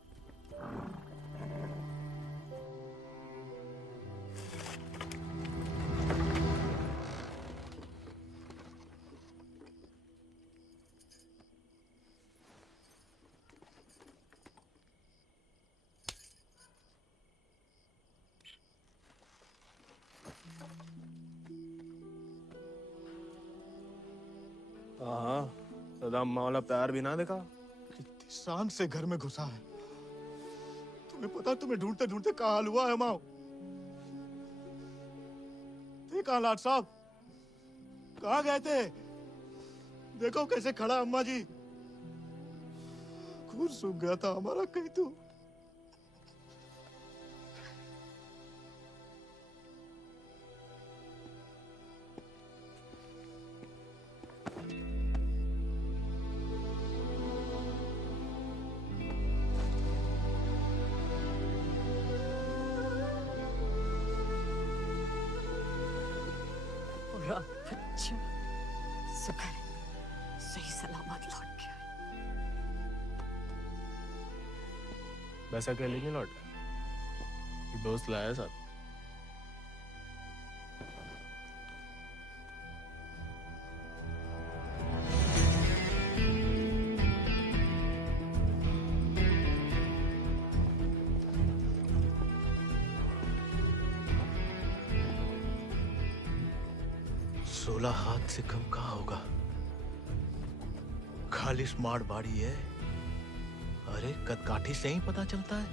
हाँ, दादा अम्मा वाला प्यार भी ना देखा। कितनी शान से घर में घुसा है। तुम्हें पता, तुम्हें ढूंढते ढूंढते कहाँ हाल हुआ है माओ। देखा लाट साहब, कहाँ गए थे? देखो कैसे खड़ा अम्मा जी। खून सूख गया था हमारा कहीं तो। अच्छा, शुक्र है सही सलामत लौट गया। वैसे अकेले नहीं लौटा, दोस्त लाया साथ। हाथ से कम कहाँ होगा? खाली स्मार्ट बाड़ी है। अरे कदकाठी से ही पता चलता है,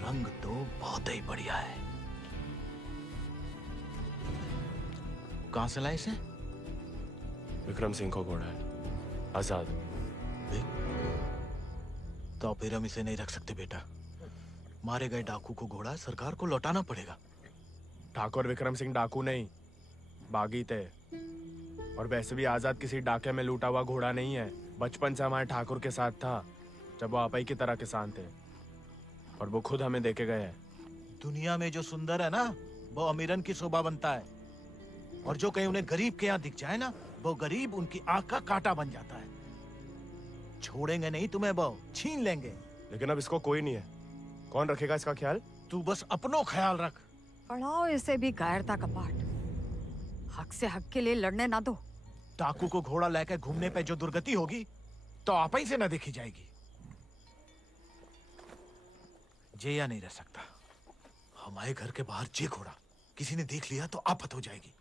रंग तो बहुत ही बढ़िया है। कहां से लाए इसे? विक्रम सिंह को घोड़ा है, आजाद। तो फिर हम इसे नहीं रख सकते बेटा। मारे गए डाकू को घोड़ा सरकार को लौटाना पड़ेगा। ठाकुर विक्रम सिंह डाकू नहीं, बागी थे। और वैसे भी आजाद किसी डाके में लूटा हुआ घोड़ा नहीं है। बचपन से हमारे ठाकुर के साथ था, जब वो आपई की तरह किसान थे, और वो खुद हमें देके गए हैं। दुनिया में जो सुंदर है ना, वो अमीरन की शोभा बनता है, और जो कहीं उन्हें गरीब के यहाँ दिख जाए ना, वो गरीब उनकी आंख का कांटा बन जाता है। छोड़ेंगे नहीं तुम्हें, वो छीन लेंगे। लेकिन अब इसको कोई नहीं है, कौन रखेगा इसका ख्याल? तू बस अपनो ख्याल रख। पढ़ाओ इसे भी कायरता का पाठ। हक से हक के लिए लड़ने ना दो। डाकू को घोड़ा लेकर घूमने पे जो दुर्गति होगी तो आप ही से न देखी जाएगी। जेया नहीं रह सकता। हमारे घर के बाहर जे घोड़ा किसी ने देख लिया तो आफत हो जाएगी।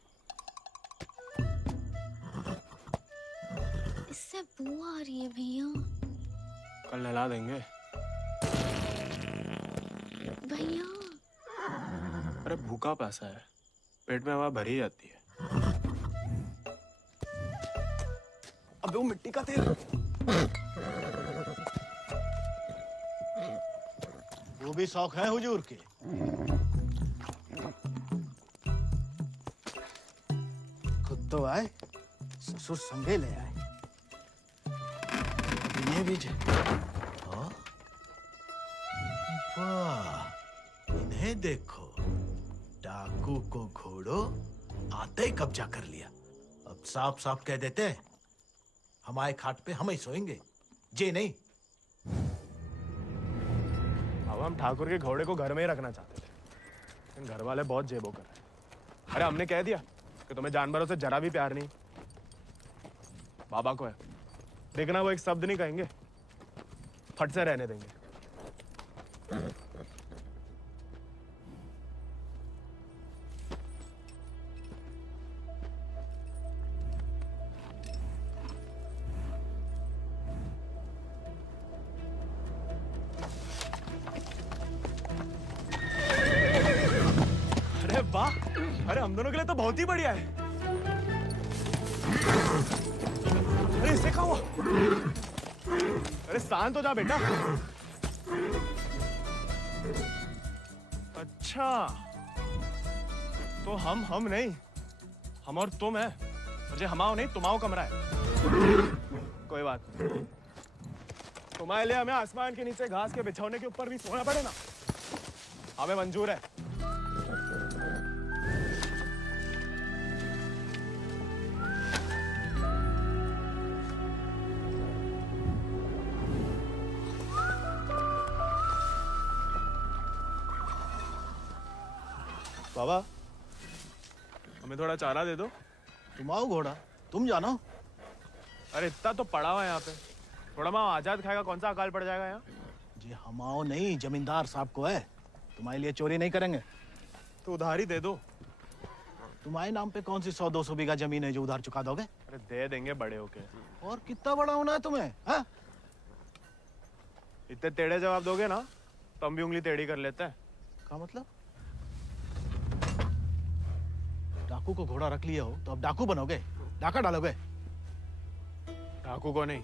इससे बू आ रही है भैया। कल नहला देंगे भैया। अरे भूखा पैसा है, पेट में हवा भरी जाती है। अबे वो मिट्टी का तेल। वो भी शौक है हुजूर के। खुद तो आए, ससुर संगे ले आए। इन्हें भी हाँ? वाह, इन्हें देखो, डाकू को घोड़ो आते ही कब्जा कर लिया। अब साफ साफ कह देते हैं, हमारे खाट पे हम ही सोएंगे, जे नहीं। अब हम ठाकुर के घोड़े को घर में ही रखना चाहते थे, लेकिन घर वाले बहुत जेबो कर रहे हैं। अरे हमने कह दिया कि तुम्हें जानवरों से जरा भी प्यार नहीं। बाबा को है, देखना वो एक शब्द नहीं कहेंगे, फट से रहने देंगे। अरे वाह, अरे हम दोनों के लिए तो बहुत ही बढ़िया है। अरे इससे क्या हुआ? अरे शांत हो जा बेटा। अच्छा, तो हम नहीं, हम और तुम है। मुझे हमाओ नहीं, तुम्हाओ कमरा है। कोई बात नहीं, तुम्हारे लिए हमें आसमान के नीचे घास के बिछौने के ऊपर भी सोना पड़े ना, हमें मंजूर है। बाबा हमें थोड़ा चारा दे दो। तुम आओ घोड़ा, तुम जानो। अरे इतना तो पड़ा हुआ है यहाँ पे, थोड़ा माँ आजाद खाएगा, कौन सा अकाल पड़ जाएगा यहाँ। जी हम आओ नहीं, जमींदार साहब को है, तुम्हारे लिए चोरी नहीं करेंगे। तो उधार ही दे दो। तुम्हारे नाम पे कौन सी 100-200 बीघा जमीन है जो उधार चुका दोगे? अरे दे देंगे बड़े होके। और कितना बड़ा होना है तुम्हें? हाँ? इतने टेढ़े जवाब दोगे ना तो हम भी उंगली टेढ़ी कर लेते हैं। क्या मतलब? डाकू को घोड़ा रख लिया हो तो अब डाकू बनोगे, डाका डालोगे? डाकू को नहीं,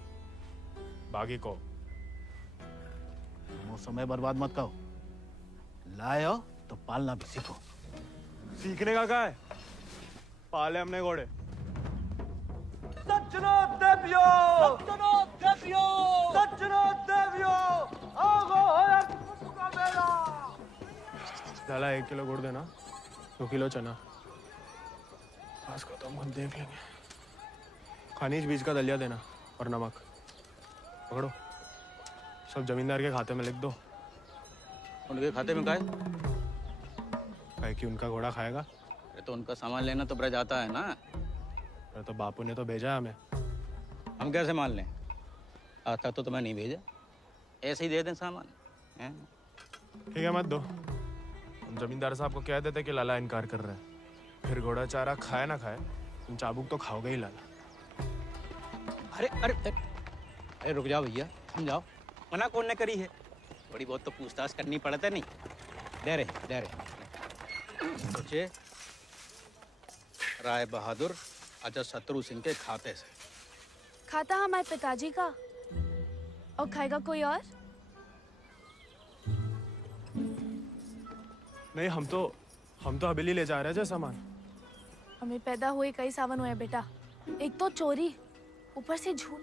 बागी को। वो समय बर्बाद मत करो, लाए हो तो पालना भी सीखो। सीखने का क्या है, पाले हमने घोड़े। सज्जनों देवियों, सज्जनों देवियों, सज्जनों देवियों, आगो होया का मेला। डाला 1 किलो गुड़ देना, 2 किलो चना। आज को तो हम खुद देख लेंगे। खनिज बीज का दलिया देना और नमक। पकड़ो, सब जमींदार के खाते में लिख दो। उनके खाते में काय? काहे कि उनका घोड़ा खाएगा। अरे तो उनका सामान लेना तो ब्रज आता है ना। अरे तो बापू ने तो भेजा है हमें। हम कैसे मान लें? आज तक तो तुम्हें नहीं भेजा, ऐसे ही दे दें सामान। ठीक है मत दो, हम जमींदार साहब को कह देते कि लाला इनकार कर रहा है। फिर घोड़ा चारा खाए ना खाए, तुम चाबुक तो खाओगे ही लाला। अरे अरे अरे रुक जाओ भैया, समझाओ। मना कौन ने करी है? थोड़ी बहुत तो पूछताछ करनी पड़ता नहीं। दे रहे सोचे राय बहादुर अजय शत्रु सिंह के खाते से। खाता हमारे पिताजी का, और खाएगा कोई और? नहीं, हम तो हवेली ले जा रहे हैं सामान। हमें पैदा हुए कई सावन हुए बेटा, एक तो चोरी, ऊपर से झूठ।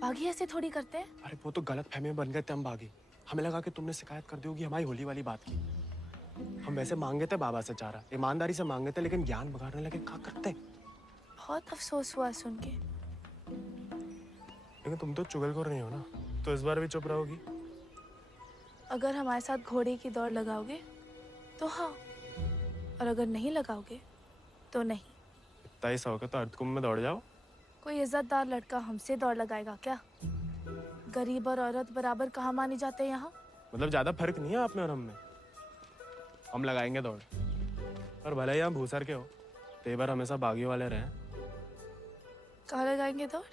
बागी ऐसे थोड़ी करते हैं। अरे वो तो गलत फहमी में बन गए थे हम बागी। हमें लगा कि तुमने शिकायत कर दी होगी हमारी होली वाली बात की। हम वैसे मांगे थे बाबा से चारा, ईमानदारी से मांगे थे, लेकिन ज्ञान बगाड़ने लगे। क्या करते? बहुत अफसोस हुआ सुन के। लेकिन तुम तो चुगलखोर नहीं हो ना, तो इस बार भी चुप रहोगी? अगर हमारे साथ घोड़े की दौड़ लगाओगे तो हाँ, और अगर नहीं लगाओगे तो नहीं। इतना ही सौ तो अर्धकुंभ में दौड़ जाओ। कोई इज्जतदार लड़का हमसे दौड़ लगाएगा क्या? गरीब और औरत बराबर कहाँ माने जाते हैं यहाँ? मतलब ज्यादा फर्क नहीं है आप में और हम में। हम लगाएंगे दौड़, और भले ही हम भूसर के हो, तो बार हमेशा बागी वाले रहे। कहाँ लगाएंगे दौड़?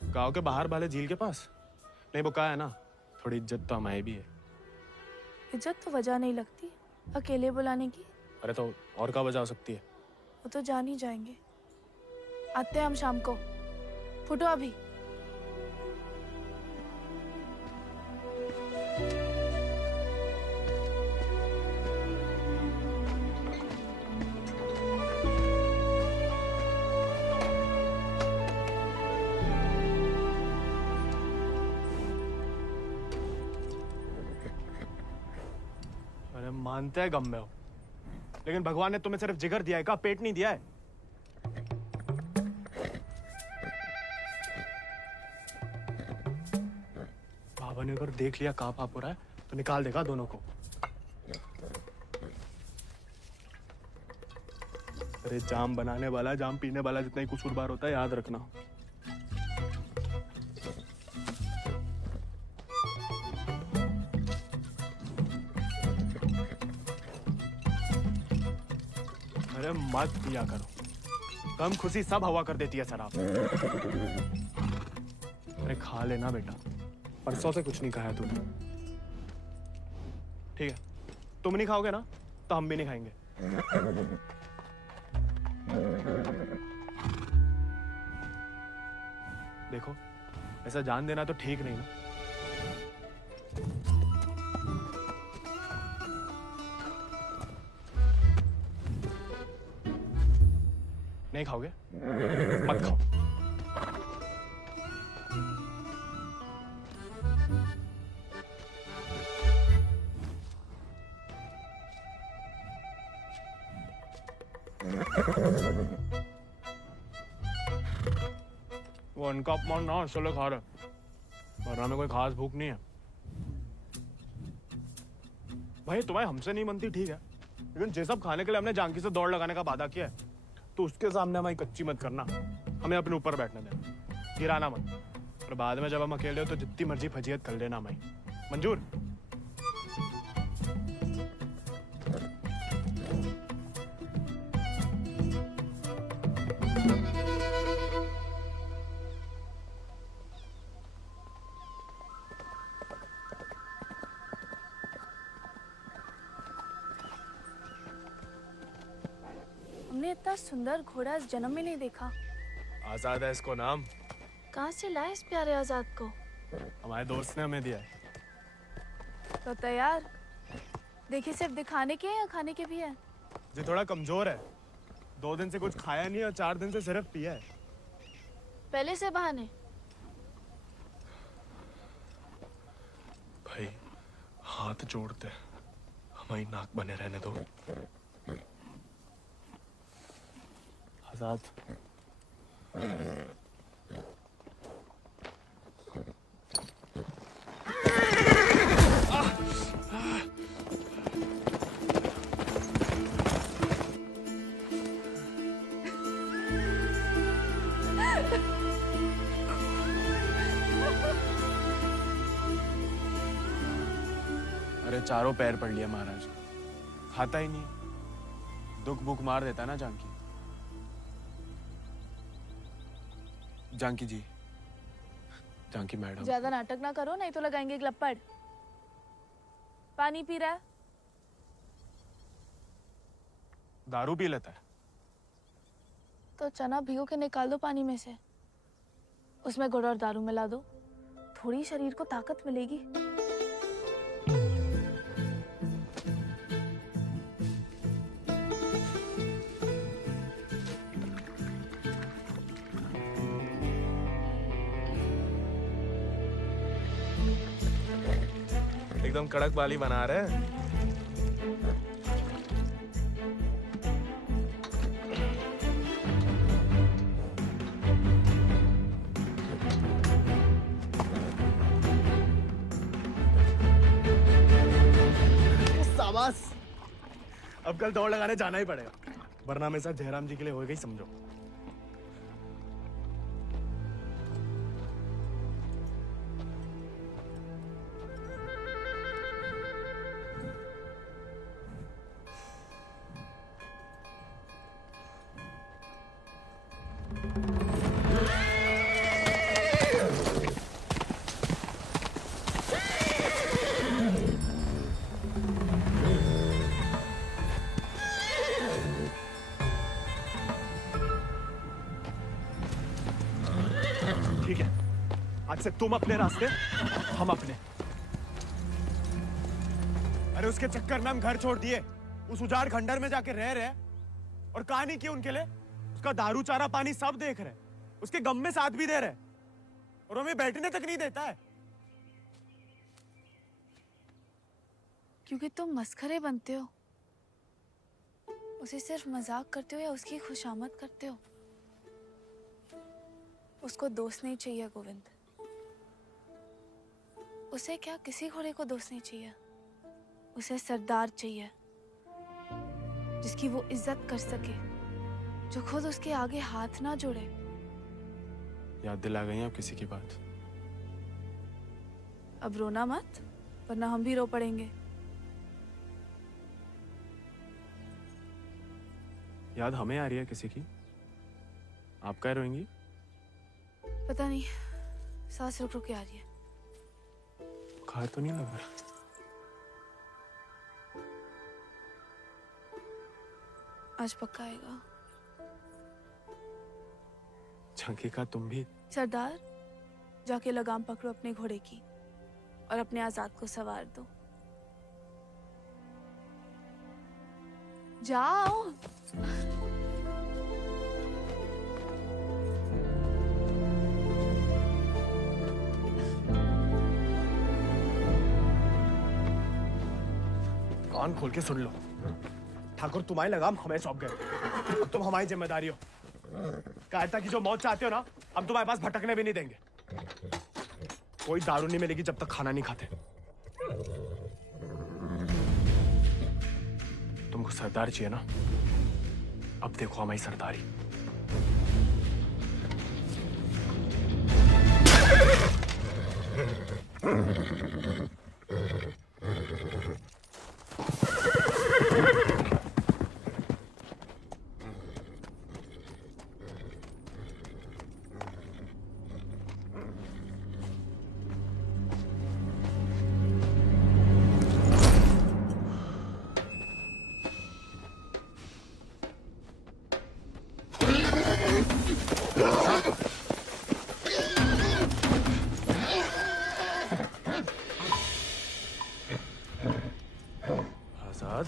गांव के बाहर वाले झील के पास। नहीं वो कहा है ना, थोड़ी इज्जत तो हमारी भी है। इज्जत तो वजह नहीं लगती अकेले बुलाने की। अरे तो और क्या वजह हो सकती है? वो तो जान ही जाएंगे। आते हैं हम शाम को, फुटो अभी। अरे मानते हैं गम में हो, लेकिन भगवान ने तुम्हें सिर्फ जिगर दिया है, का पेट नहीं दिया है। बाबा ने अगर देख लिया कहाँ पाप हो रहा है तो निकाल देगा दोनों को। अरे जाम बनाने वाला, जाम पीने वाला जितना ही कसूरवार होता है, याद रखना। अरे मत पिया करो, कम खुशी सब हवा कर देती है शराब। अरे खा लेना बेटा, परसों से कुछ नहीं खाया तूने। ठीक है, तुम नहीं खाओगे ना तो हम भी नहीं खाएंगे। देखो, ऐसा जान देना तो ठीक नहीं ना। नहीं खाओगे? मत खाओ। वो उनका अपमान ना चलो खा रहे, वरना में कोई खास भूख नहीं है। भाई तुम्हारी हमसे नहीं बनती ठीक है, लेकिन ये सब खाने के लिए हमने जानकी से दौड़ लगाने का वादा किया है, तो उसके सामने हमारी कच्ची मत करना, हमें अपने ऊपर बैठने देना, गिराना मत। और बाद में जब हम अकेले हो तो जितनी मर्जी फजीयत कर लेना हमारी, मंजूर? हमने इतना सुंदर घोड़ा इस जन्म में नहीं देखा। आजाद है इसको नाम। कहाँ से लाए इस प्यारे आजाद को? हमारे दोस्त ने हमें दिया है। तो तैयार? देखिए सिर्फ दिखाने के हैं या खाने के भी हैं? ये थोड़ा कमजोर है, 2 दिन से कुछ खाया नहीं और 4 दिन से सिर्फ पिया है। पहले से बहाने। भाई हाथ जोड़ते, हमारी नाक बने रहने दो। आजाद, अरे चारों पैर पड़ लिया महाराज, खाता ही नहीं, दुख भूख मार देता ना जानकी। जानकी जी, जानकी मैडम। ज्यादा नाटक ना करो नहीं तो लगाएंगे ग्लप्पड़। पानी पी रहा है? दारू पी लेता है। तो चना भिगो के निकाल दो पानी में से, उसमें गुड़ और दारू मिला दो, थोड़ी शरीर को ताकत मिलेगी। एकदम कड़क वाली बना रहे हैं। शाबाश, अब कल दौड़ लगाने जाना ही पड़ेगा, वरना मेरे साथ जयराम जी के लिए हो गई समझो। ठीक है, आज से तुम अपने रास्ते, हम अपने। अरे उसके चक्कर में हम घर छोड़ दिए, उस उजाड़ खंडर में जाके रह रहे, और कहानी की उनके लिए उसका दारू चारा पानी सब देख रहे, उसके गम में साथ भी दे रहे, और हमें बैठने तक नहीं देता है। क्योंकि तुम मस्खरे बनते हो, उसे सिर्फ मजाक करते हो या उसकी खुशामद करते हो। उसको दोस्त नहीं चाहिए गोविंद, उसे क्या किसी घोड़े को दोस्त नहीं चाहिए, उसे सरदार चाहिए जिसकी वो इज्जत कर सके, जो खुद उसके आगे हाथ ना जोड़े। याद दिला गई अब किसी की बात। अब रोना मत, वरना हम भी रो पड़ेंगे। याद हमें आ रही है किसी की? आप क्या रोएंगी? पता नहीं, सांस रुक रुक के आ रही है। बुखार तो नहीं लग रहा? आज पक्का आएगा। झांकी का तुम भी? सरदार, जाके लगाम पकड़ो अपने घोड़े की और अपने आजाद को सवार दो। जाओ। कान खोल के सुन लो, ठाकुर तुम्हारी लगाम हमें सौंप गए, अब तुम हमारी जिम्मेदारी हो। कायरता की जो मौत चाहते हो ना, हम तुम्हारे पास भटकने भी नहीं देंगे। कोई दारू नहीं मिलेगी जब तक खाना नहीं खाते। तुम तुमको सरदार चाहिए ना? अब देखो हमारी सरदारी। आजाद,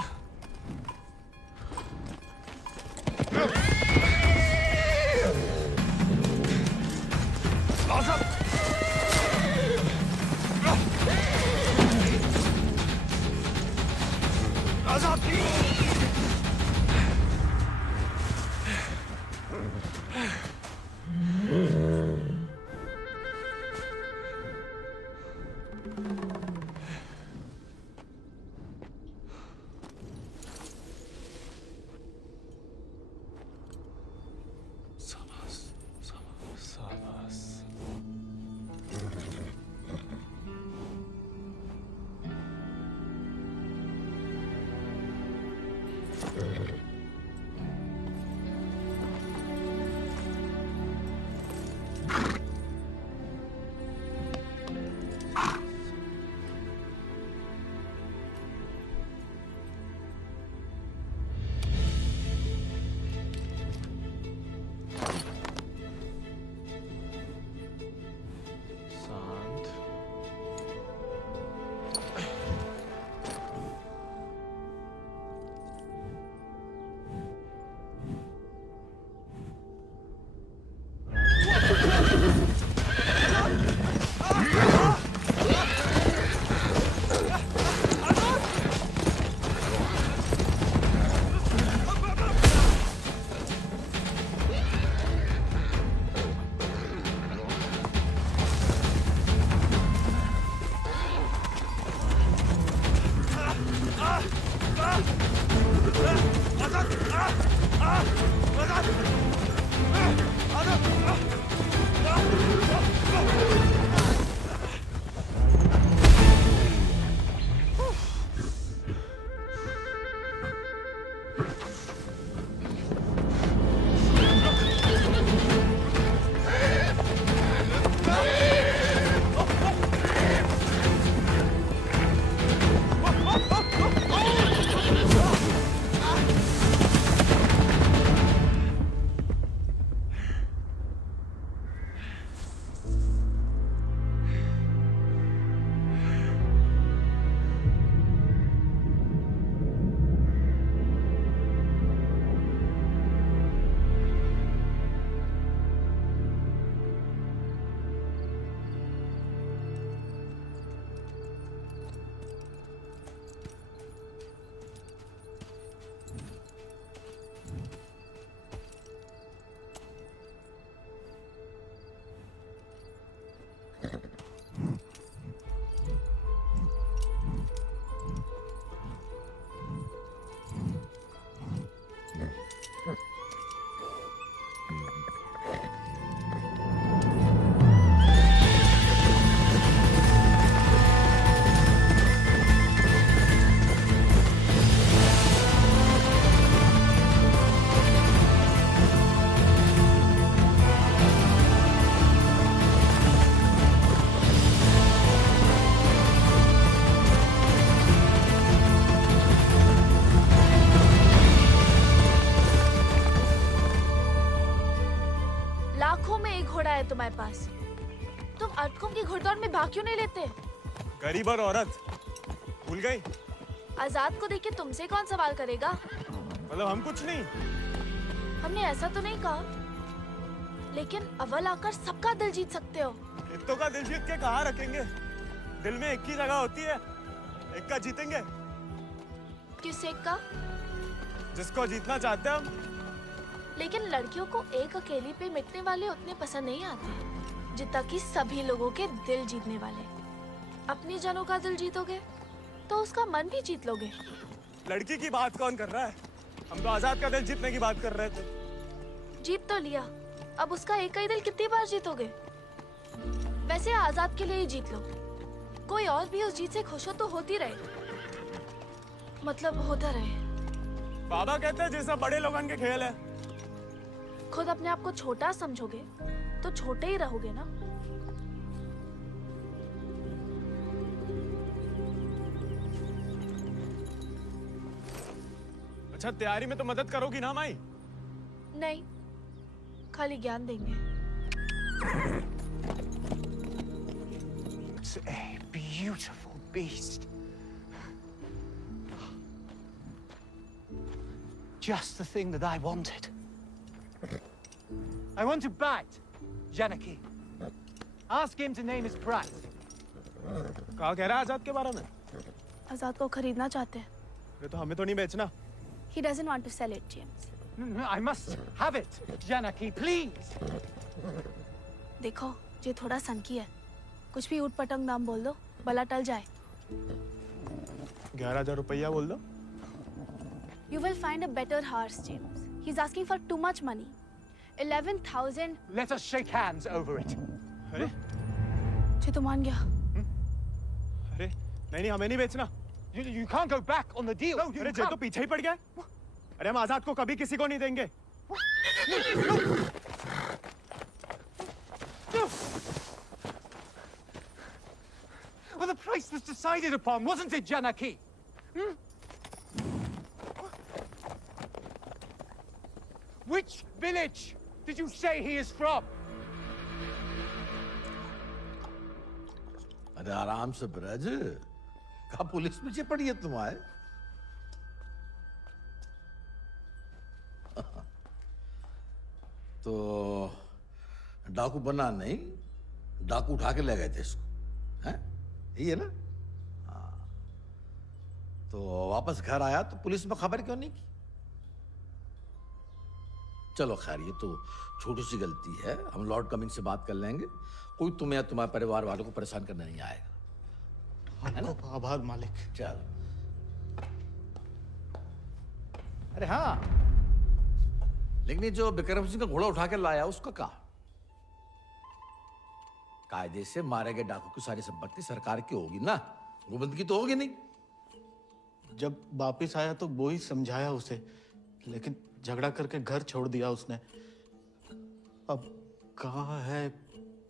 तुम्हारे पास, तुम अटकों की घुड़दौड़ में भाग क्यों नहीं लेते? गरीब और औरत भूल गई? आजाद को देख के तुमसे कौन सवाल करेगा? मतलब हम कुछ नहीं? हमने ऐसा तो नहीं कहा, लेकिन अव्वल आकर सबका दिल जीत सकते हो। इत्तों का दिल जीत के कहाँ रखेंगे? दिल में एक ही जगह होती है, एक का जीतेंगे। किस एक का? जिसको जीतना चाहते हम। लेकिन लड़कियों को एक अकेली पे मिटने वाले उतने पसंद नहीं आते जितना कि सभी लोगों के दिल जीतने वाले। अपनी जनों का दिल जीतोगे तो उसका मन भी जीत लोगे। लड़की की बात कौन कर रहा है? हम तो आजाद का दिल जीतने की बात कर रहे थे। जीत तो लिया, अब उसका एक ही दिल कितनी बार जीतोगे? वैसे आजाद के लिए ही जीत लो। कोई और भी उस जीत से खुश हो तो होती रहे, मतलब होता रहे। बाबा कहते हैं जैसा बड़े लोगन के खेल है। खुद अपने आप को छोटा समझोगे तो छोटे ही रहोगे ना। अच्छा, तैयारी में तो मदद करोगी ना माई? नहीं, खाली ज्ञान देंगे। It's a beautiful beast. Just the thing that I wanted. I want to bite Janaki. Ask him to name his price. कहा कह रहा है आजाद के बारे में? आजाद को खरीदना चाहते हैं। ये तो हमें तो नहीं बेचना। He doesn't want to sell it, James. No, I must have it, Janaki, please. देखो, ये थोड़ा सनकी है। कुछ भी ऊट-पटंग नाम बोल दो, भला टल जाए। 11,000 रुपया बोल दो। You will find a better horse, James. He's asking for too much money. 11,000. Let us shake hands over it. अरे? ये तो मान गया। अरे, नहीं, हमें नहीं बेचना। You can't go back on the deal. अरे, जे तो पीछे ही पड़ गया। अरे, हम आजाद को कभी किसी को नहीं देंगे। Well, the price was decided upon, wasn't it, Janaki? Which village did you say he is from? अरे आराम से ब्रज, कहा पुलिस पीछे पड़ी है तुम्हारे? तो डाकू बना नहीं, डाकू उठा के ले गए थे इसको, हैं? यही है ना? हाँ। तो वापस घर आया तो पुलिस में खबर क्यों नहीं की? चलो खैर, ये तो छोटी सी गलती है, हम लॉर्ड कमिंग से बात कर लेंगे। कोई तुम्हें या तुम्हारे परिवार वालों को परेशान करने नहीं आएगा, है ना? आभार मालिक। चल। अरे हाँ, लेकिन ये जो बिक्रम सिंह का घोड़ा उठा के लाया उसका क्या? कायदे से मारे गए डाकू की सारी संपत्ति सरकार की होगी ना, गोविंद की तो होगी नहीं। जब वापिस आया तो वो ही समझाया उसे, लेकिन झगड़ा करके घर छोड़ दिया उसने। अब कहाँ है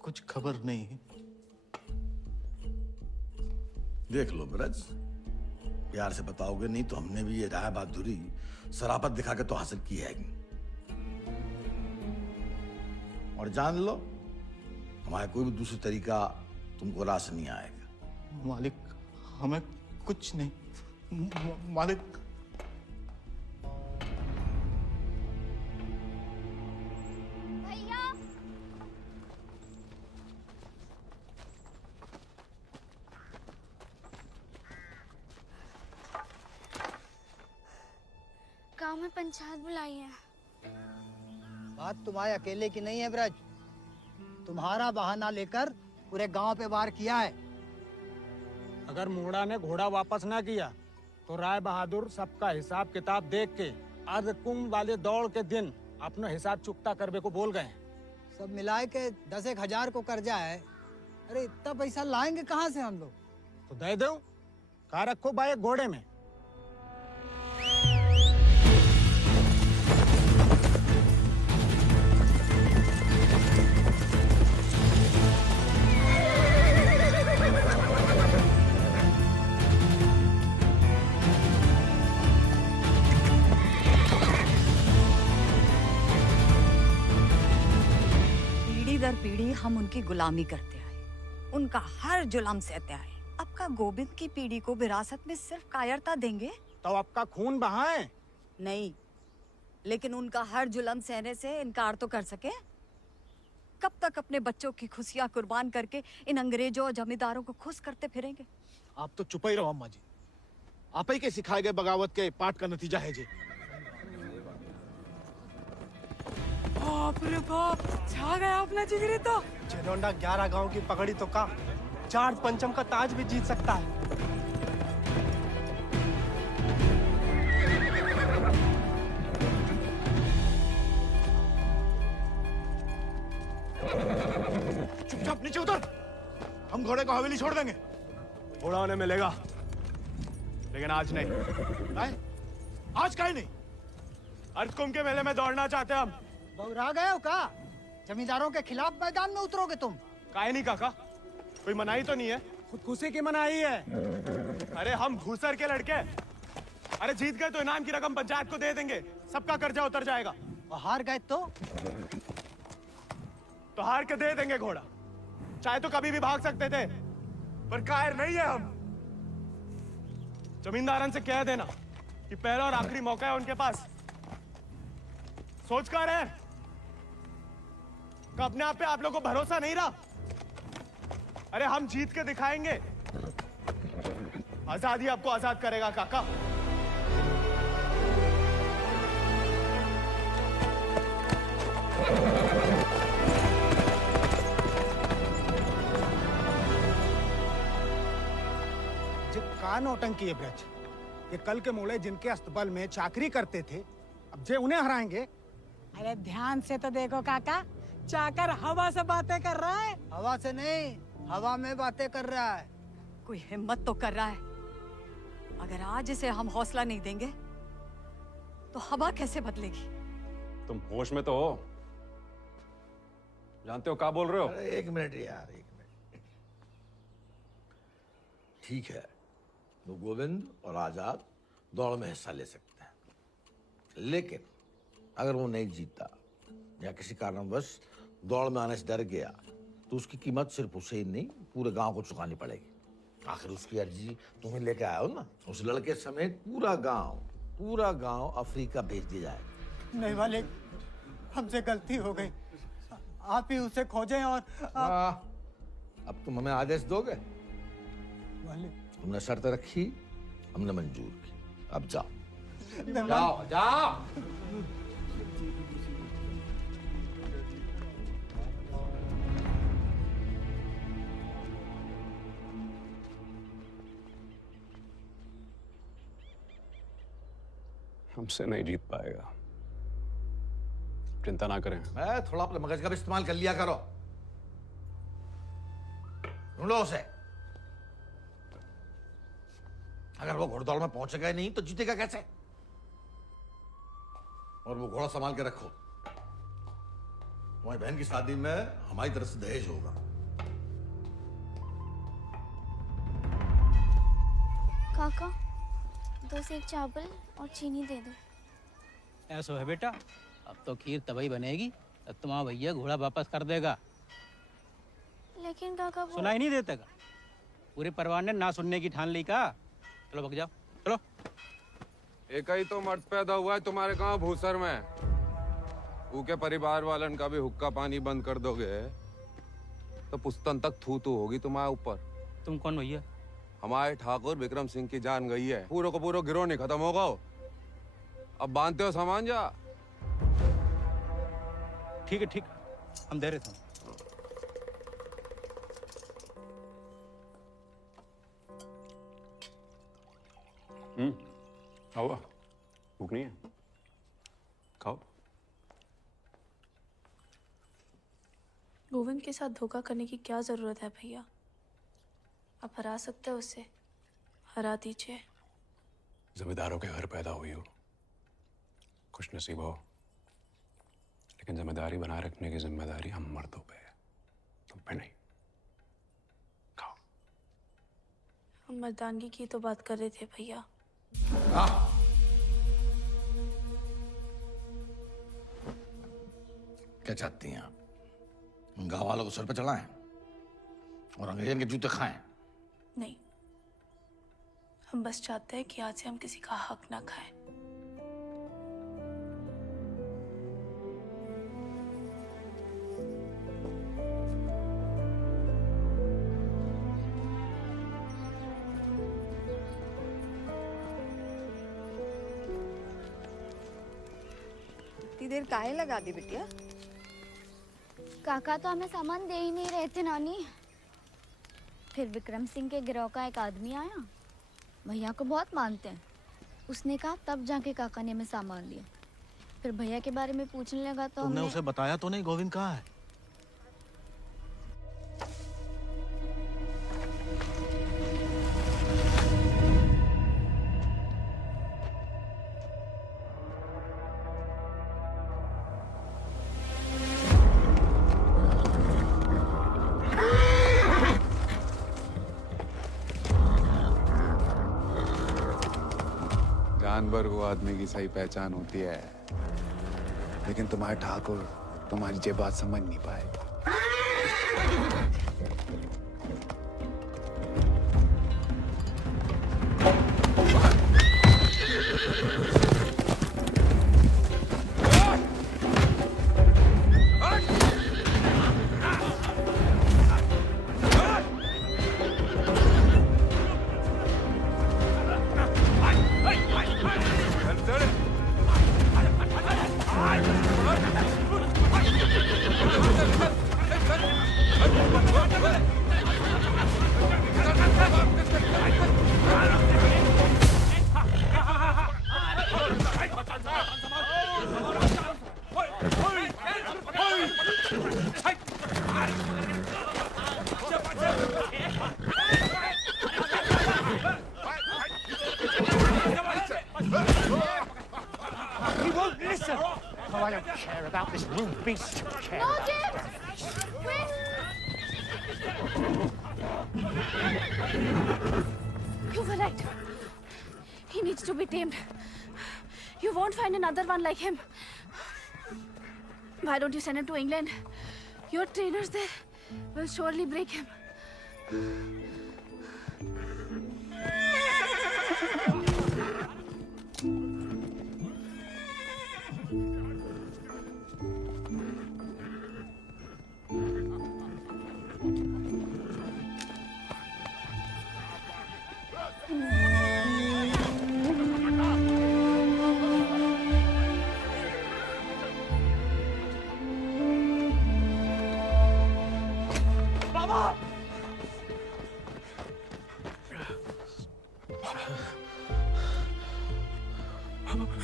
कुछ खबर नहीं। देख लो ब्रज, प्यार से बताओगे नहीं तो हमने भी ये राय बहादुरी शराफत दिखा के तो हासिल की है। और जान लो, हमारा कोई भी दूसरी तरीका तुमको रास नहीं आएगा। मालिक, हमें कुछ नहीं। मालिक, भैया, गांव में पंचायत बुलाई है। बात तुम्हारे अकेले की नहीं है ब्रज, तुम्हारा बहाना लेकर पूरे गांव पे वार किया है। अगर मूड़ा ने घोड़ा वापस ना किया तो राय बहादुर सबका हिसाब किताब देख के अर्ध कुंभ वाले दौड़ के दिन अपना हिसाब चुकता करने को बोल गए। सब मिलाए के 10,000 को कर्जा है। अरे इतना पैसा लाएंगे कहाँ से हम लोग? तो दे दो, कहा रखो भाई एक घोड़े में। दर पीढ़ी हम उनकी गुलामी करते आए, उनका हर जुल्म सहते आए। अब का गोविंद की पीढ़ी को विरासत में सिर्फ कायरता देंगे तो आपका खून बहाए? नहीं, लेकिन उनका हर जुल्म सहने से इनकार तो कर सके। कब तक अपने बच्चों की खुशियां कुर्बान करके इन अंग्रेजों और जमींदारों को खुश करते फिरेंगे? आप तो चुप ही रहो अम्मा जी, आप ही के सिखाए गए बगावत के पाठ का नतीजा है जी। बाप रे बाप, छा गया अपना जिगरी तो। चिरौंडा 11 गांव की पगड़ी तो का 4 पंचम का ताज भी जीत सकता है। चुपचाप नीचे उतर। हम घोड़े को हवेली छोड़ देंगे। घोड़ा उन्हें मिलेगा, लेकिन आज नहीं। आज काहे नहीं? अर्धकुंभ के मेले में दौड़ना चाहते हैं हम। बहुरा गए हो का? जमींदारों के खिलाफ मैदान में उतरोगे तुम? काहे नहीं काका, कोई मनाही तो नहीं है? खुदकुशी की मनाही है। अरे हम भूसर के लड़के, अरे जीत गए तो इनाम की रकम पंचायत को दे देंगे, सबका कर्जा उतर जाएगा। और हार गए तो हार के दे देंगे घोड़ा। चाहे तो कभी भी भाग सकते थे, पर कायर नहीं है हम। जमींदारन से कह देना कि पहला और आखिरी मौका है उनके पास। सोच कर है कि अपने आप पे आप लोगों को भरोसा नहीं रहा। अरे हम जीत के दिखाएंगे, आजादी आपको आजाद करेगा काका। का नौटंकी है ब्रज। ये कल के मोड़े जिनके अस्तबल में चाकरी करते थे, अब जे उन्हें हराएंगे। अरे ध्यान से तो देखो काका, चाकर हवा से बातें कर रहा है। हवा से नहीं, हवा में बातें कर रहा है। कोई हिम्मत तो कर रहा है। अगर आज इसे हम हौसला नहीं देंगे तो हवा कैसे बदलेगी? तुम होश में तो हो? जानते हो क्या बोल रहे हो? अरे एक मिनट यार, एक मिनट। ठीक है, तो गोविंद और आजाद दौड़ में हिस्सा ले सकते हैं, लेकिन अगर वो नहीं जीता या किसी कारणवश दौड़ में आने से डर गया तो उसकी कीमत सिर्फ उसे ही नहीं पूरे गांव को चुकानी पड़ेगी। आखिर उसकी अर्जी तुम्हें लेके आए हो ना। उस लड़के समेत पूरा गांव अफ्रीका भेज दिया जाएगा। नहीं वाले, हमसे गलती हो गई। आप ही उसे खोजें और अब तुम हमें आदेश दोगे? वाले तुमने शर्त रखी, हमने मंजूर की, अब जाओ। नहीं, जाओ जाओ। हमसे नहीं जीत पाएगा, चिंता ना करें। मैं थोड़ा अपने मगज का भी इस्तेमाल कर लिया करो। ढूंढो उसे। अगर वो घोड़दौड़ में पहुंचेगा नहीं तो जीतेगा कैसे? और वो घोड़ा संभाल के रखो। तुम्हारी बहन की शादी में हमारी तरफ से दहेज होगा। काका 2 सेक चावल और चीनी दे दो। ऐसा है बेटा, अब तो खीर तभी बनेगी तब तुम्हारा भैया घोड़ा वापस कर देगा। लेकिन काका वो... सुनाई नहीं देता का? पूरे परिवार ने ना सुनने की ठान ली का। चलो भग जाओ, चलो। एक ही तो मर्द पैदा हुआ है तुम्हारे गांव भूसर में। ऊके परिवार वालन का भी हुक्का पानी बंद कर दोगे तो पुस्तन तक थू थू होगी तुम्हारे ऊपर। तुम कौन भैया? हमारे ठाकुर विक्रम सिंह की जान गई है, पूरे को पूरा गिरोह नहीं खत्म होगा। अब बांधते हो सामान जा। ठीक है, ठीक, हम दे रहे थे। खाओ, भूख नहीं है? खाओ। गोविंद के साथ धोखा करने की क्या जरूरत है भैया? आप हरा सकते हो उसे, हरा दीजिए। जमींदारों के घर पैदा हुई हो, खुश नसीब हो, लेकिन जिम्मेदारी बनाए रखने की जिम्मेदारी हम मर्दों पे है, तुम पे नहीं। खाओ। हम मर्दानगी की तो बात कर रहे थे भैया। क्या चाहती हैं आप? गांव वालों को सर पे चढ़ाएं और अंग्रेजों के जूते खाएं? नहीं, हम बस चाहते हैं कि आज से हम किसी का हक ना खाएं। इतनी देर काहे लगा दी बिटिया? काका तो हमें सामान दे ही नहीं रहे थे नानी। फिर विक्रम सिंह के गिरोह का एक आदमी आया, भैया को बहुत मानते हैं। उसने कहा तब जाके काका ने हमें सामान दिया। फिर भैया के बारे में पूछने लगा तो तुमने हमने... उसे बताया तो नहीं गोविंद कहाँ है? जानवर को आदमी की सही पहचान होती है, लेकिन तुम्हारे ठाकुर तुम्हारी ये बात समझ नहीं पाएगा। He won't listen. Oh, I don't care about this rude beast. Care No, about James! Wait! You were right. He needs to be tamed. You won't find another one like him. Why don't you send him to England? Your trainers there will surely break him.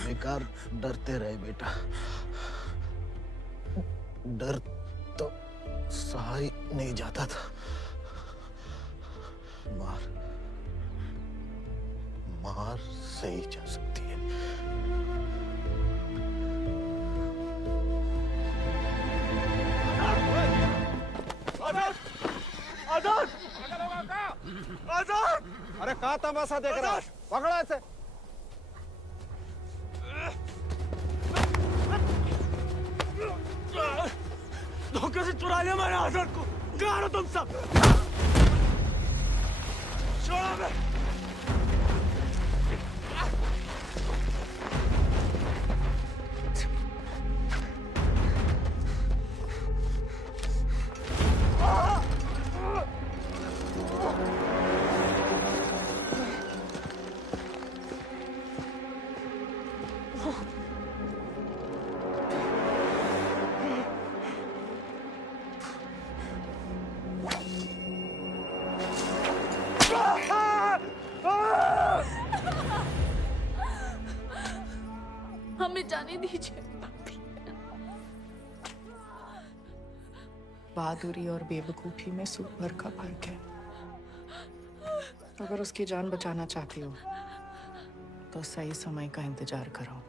बेकार डरते रहे बेटा, डर तो सहा ही नहीं जाता था। मार सही जा सकती है। आजाद! आजाद! अरे कहाँ तमाशा देख रहा है? पकड़ो ऐसे। धोखे से चुरा लिया मैंने आजाद को। कहाँ हो तुम सब? छोड़ो मैं। हमें जाने दीजिए। बहादुरी और बेवकूफी में सूट भर का फर्क है। अगर उसकी जान बचाना चाहती हो तो सही समय का इंतजार करो।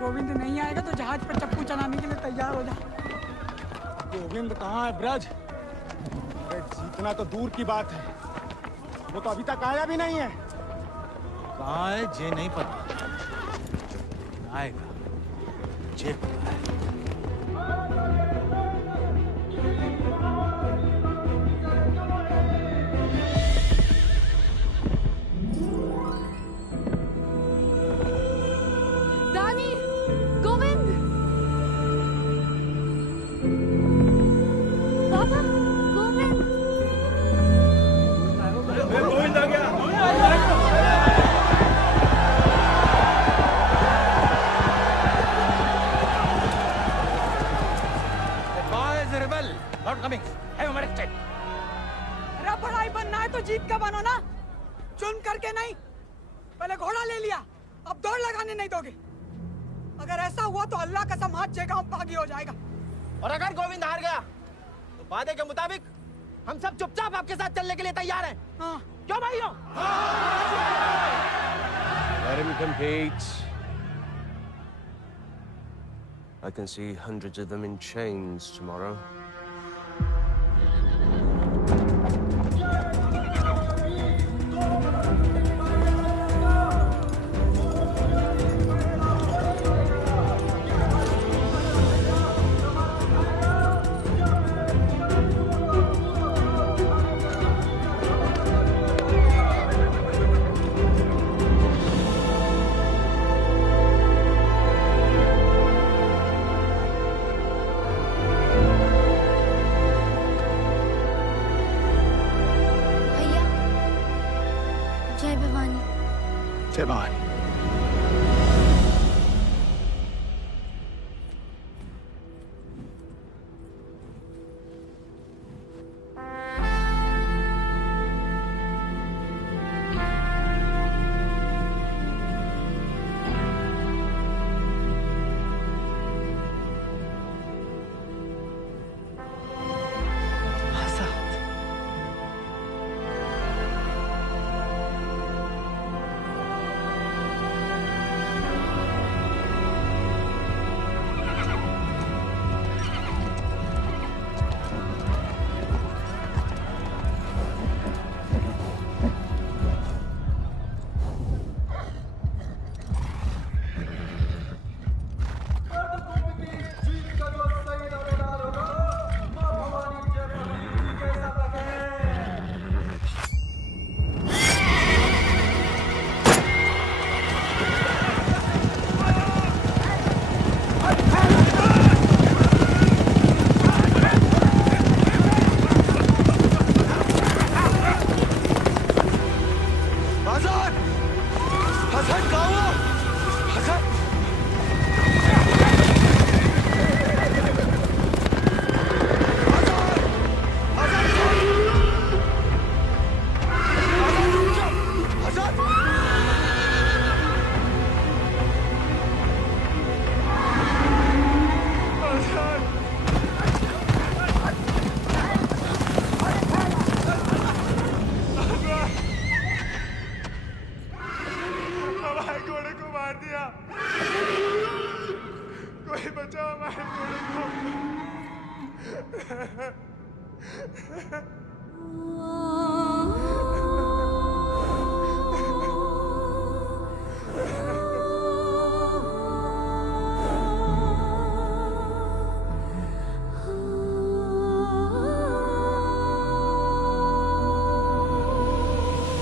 गोविंद नहीं आएगा तो जहाज पर चप्पू चलाने के लिए तैयार हो जा। गोविंद कहाँ है ब्रज? अरे जीतना तो दूर की बात है, वो तो अभी तक आया भी नहीं है। कहाँ है जे नहीं पता, आएगा जे पता है। रानी, गोविंद, बाबा, गोविंद, गोविंद आ गया। Not coming. Have him arrested. अरे बड़ाई बनना है तो जीत का बनो ना, चुन करके नहीं। पहले घोड़ा ले लिया, अब दौड़ लगाने नहीं दोगे। अगर ऐसा हुआ तो अल्लाह कसम हाथ जे गांव पागी हो जाएगा। और अगर गोविंद हार गया तो वादे के मुताबिक हम सब चुपचाप आपके साथ चलने के लिए तैयार हैं। हाँ। क्यों भाइयों? Let him compete. I can see hundreds of them in chains tomorrow. जय भवानी। जय भवानी।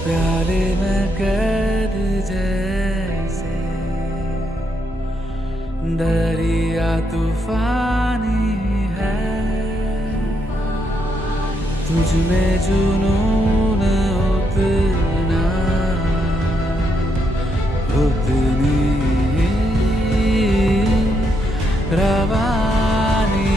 प्याले में कैद जैसे दरिया तूफानी है, तुझ में जुनून उतना उतनी रवानी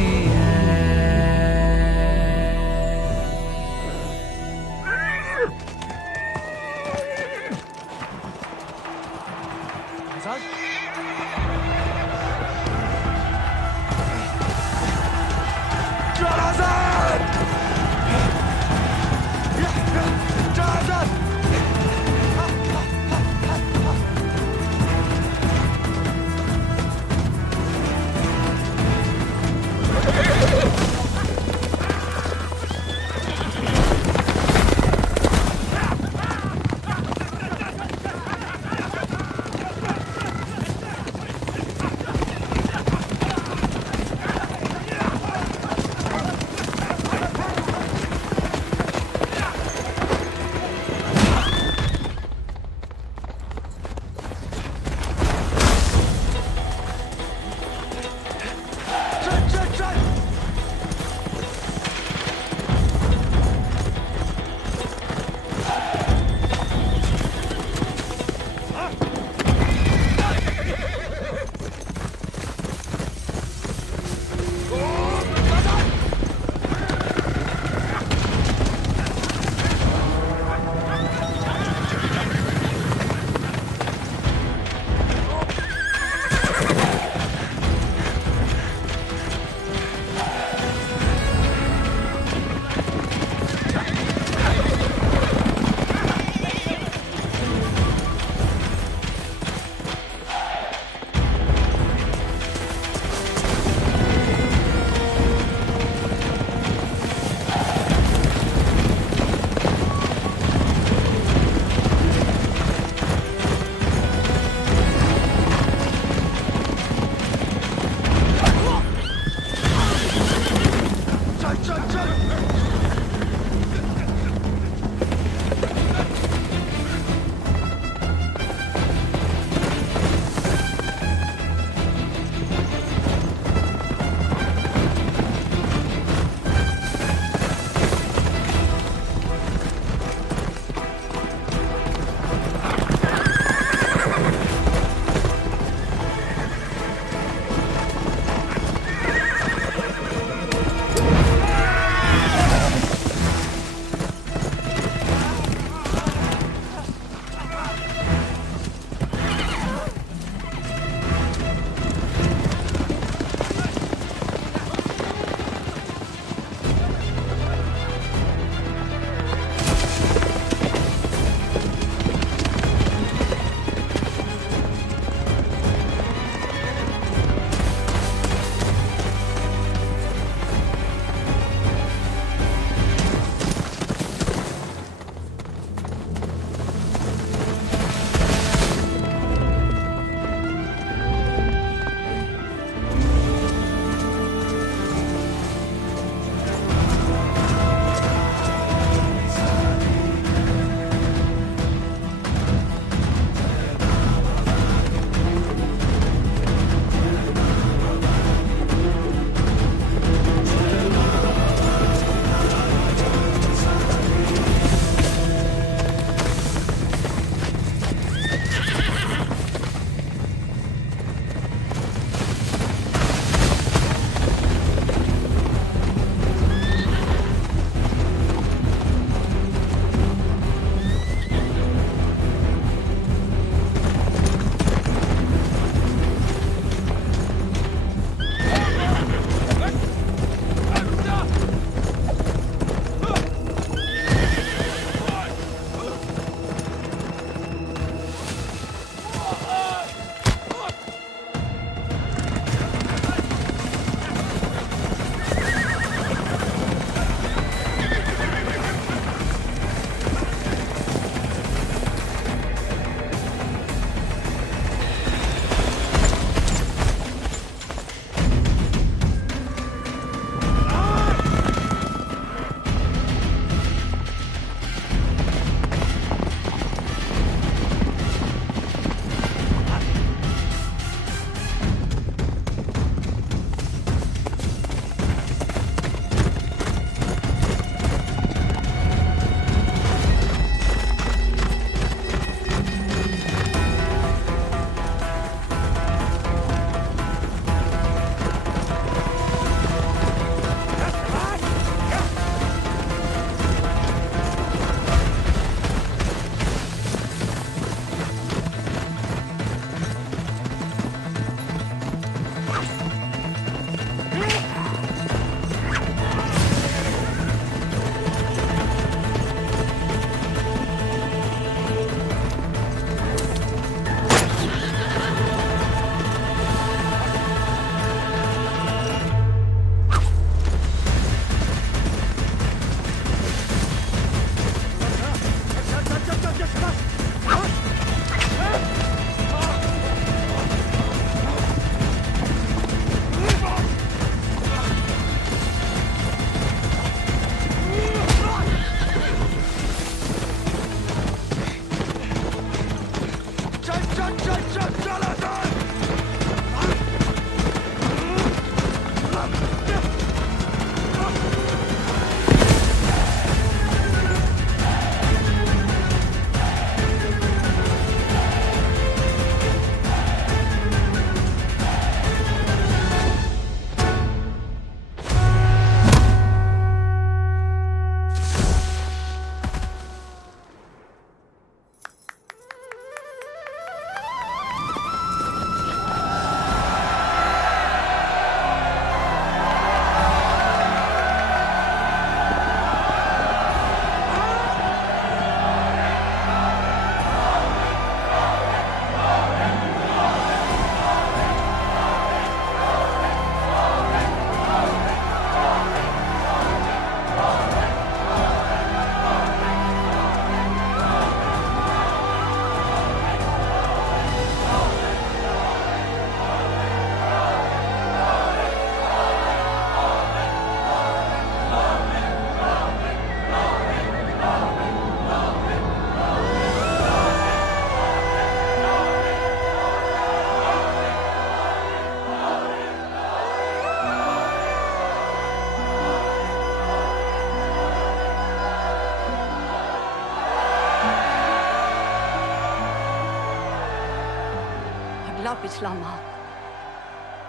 अगला पिछला माह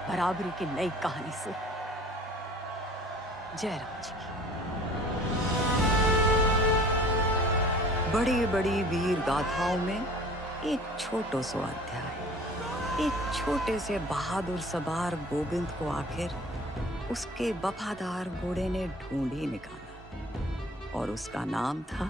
बराबरी की नई कहानी से जयराम जी की। बड़ी बड़ी वीर गाथाओं में एक छोटो सो अध्याय। एक छोटे से बहादुर सवार गोविंद को आखिर उसके वफादार घोड़े ने ढूंढ ही निकाला और उसका नाम था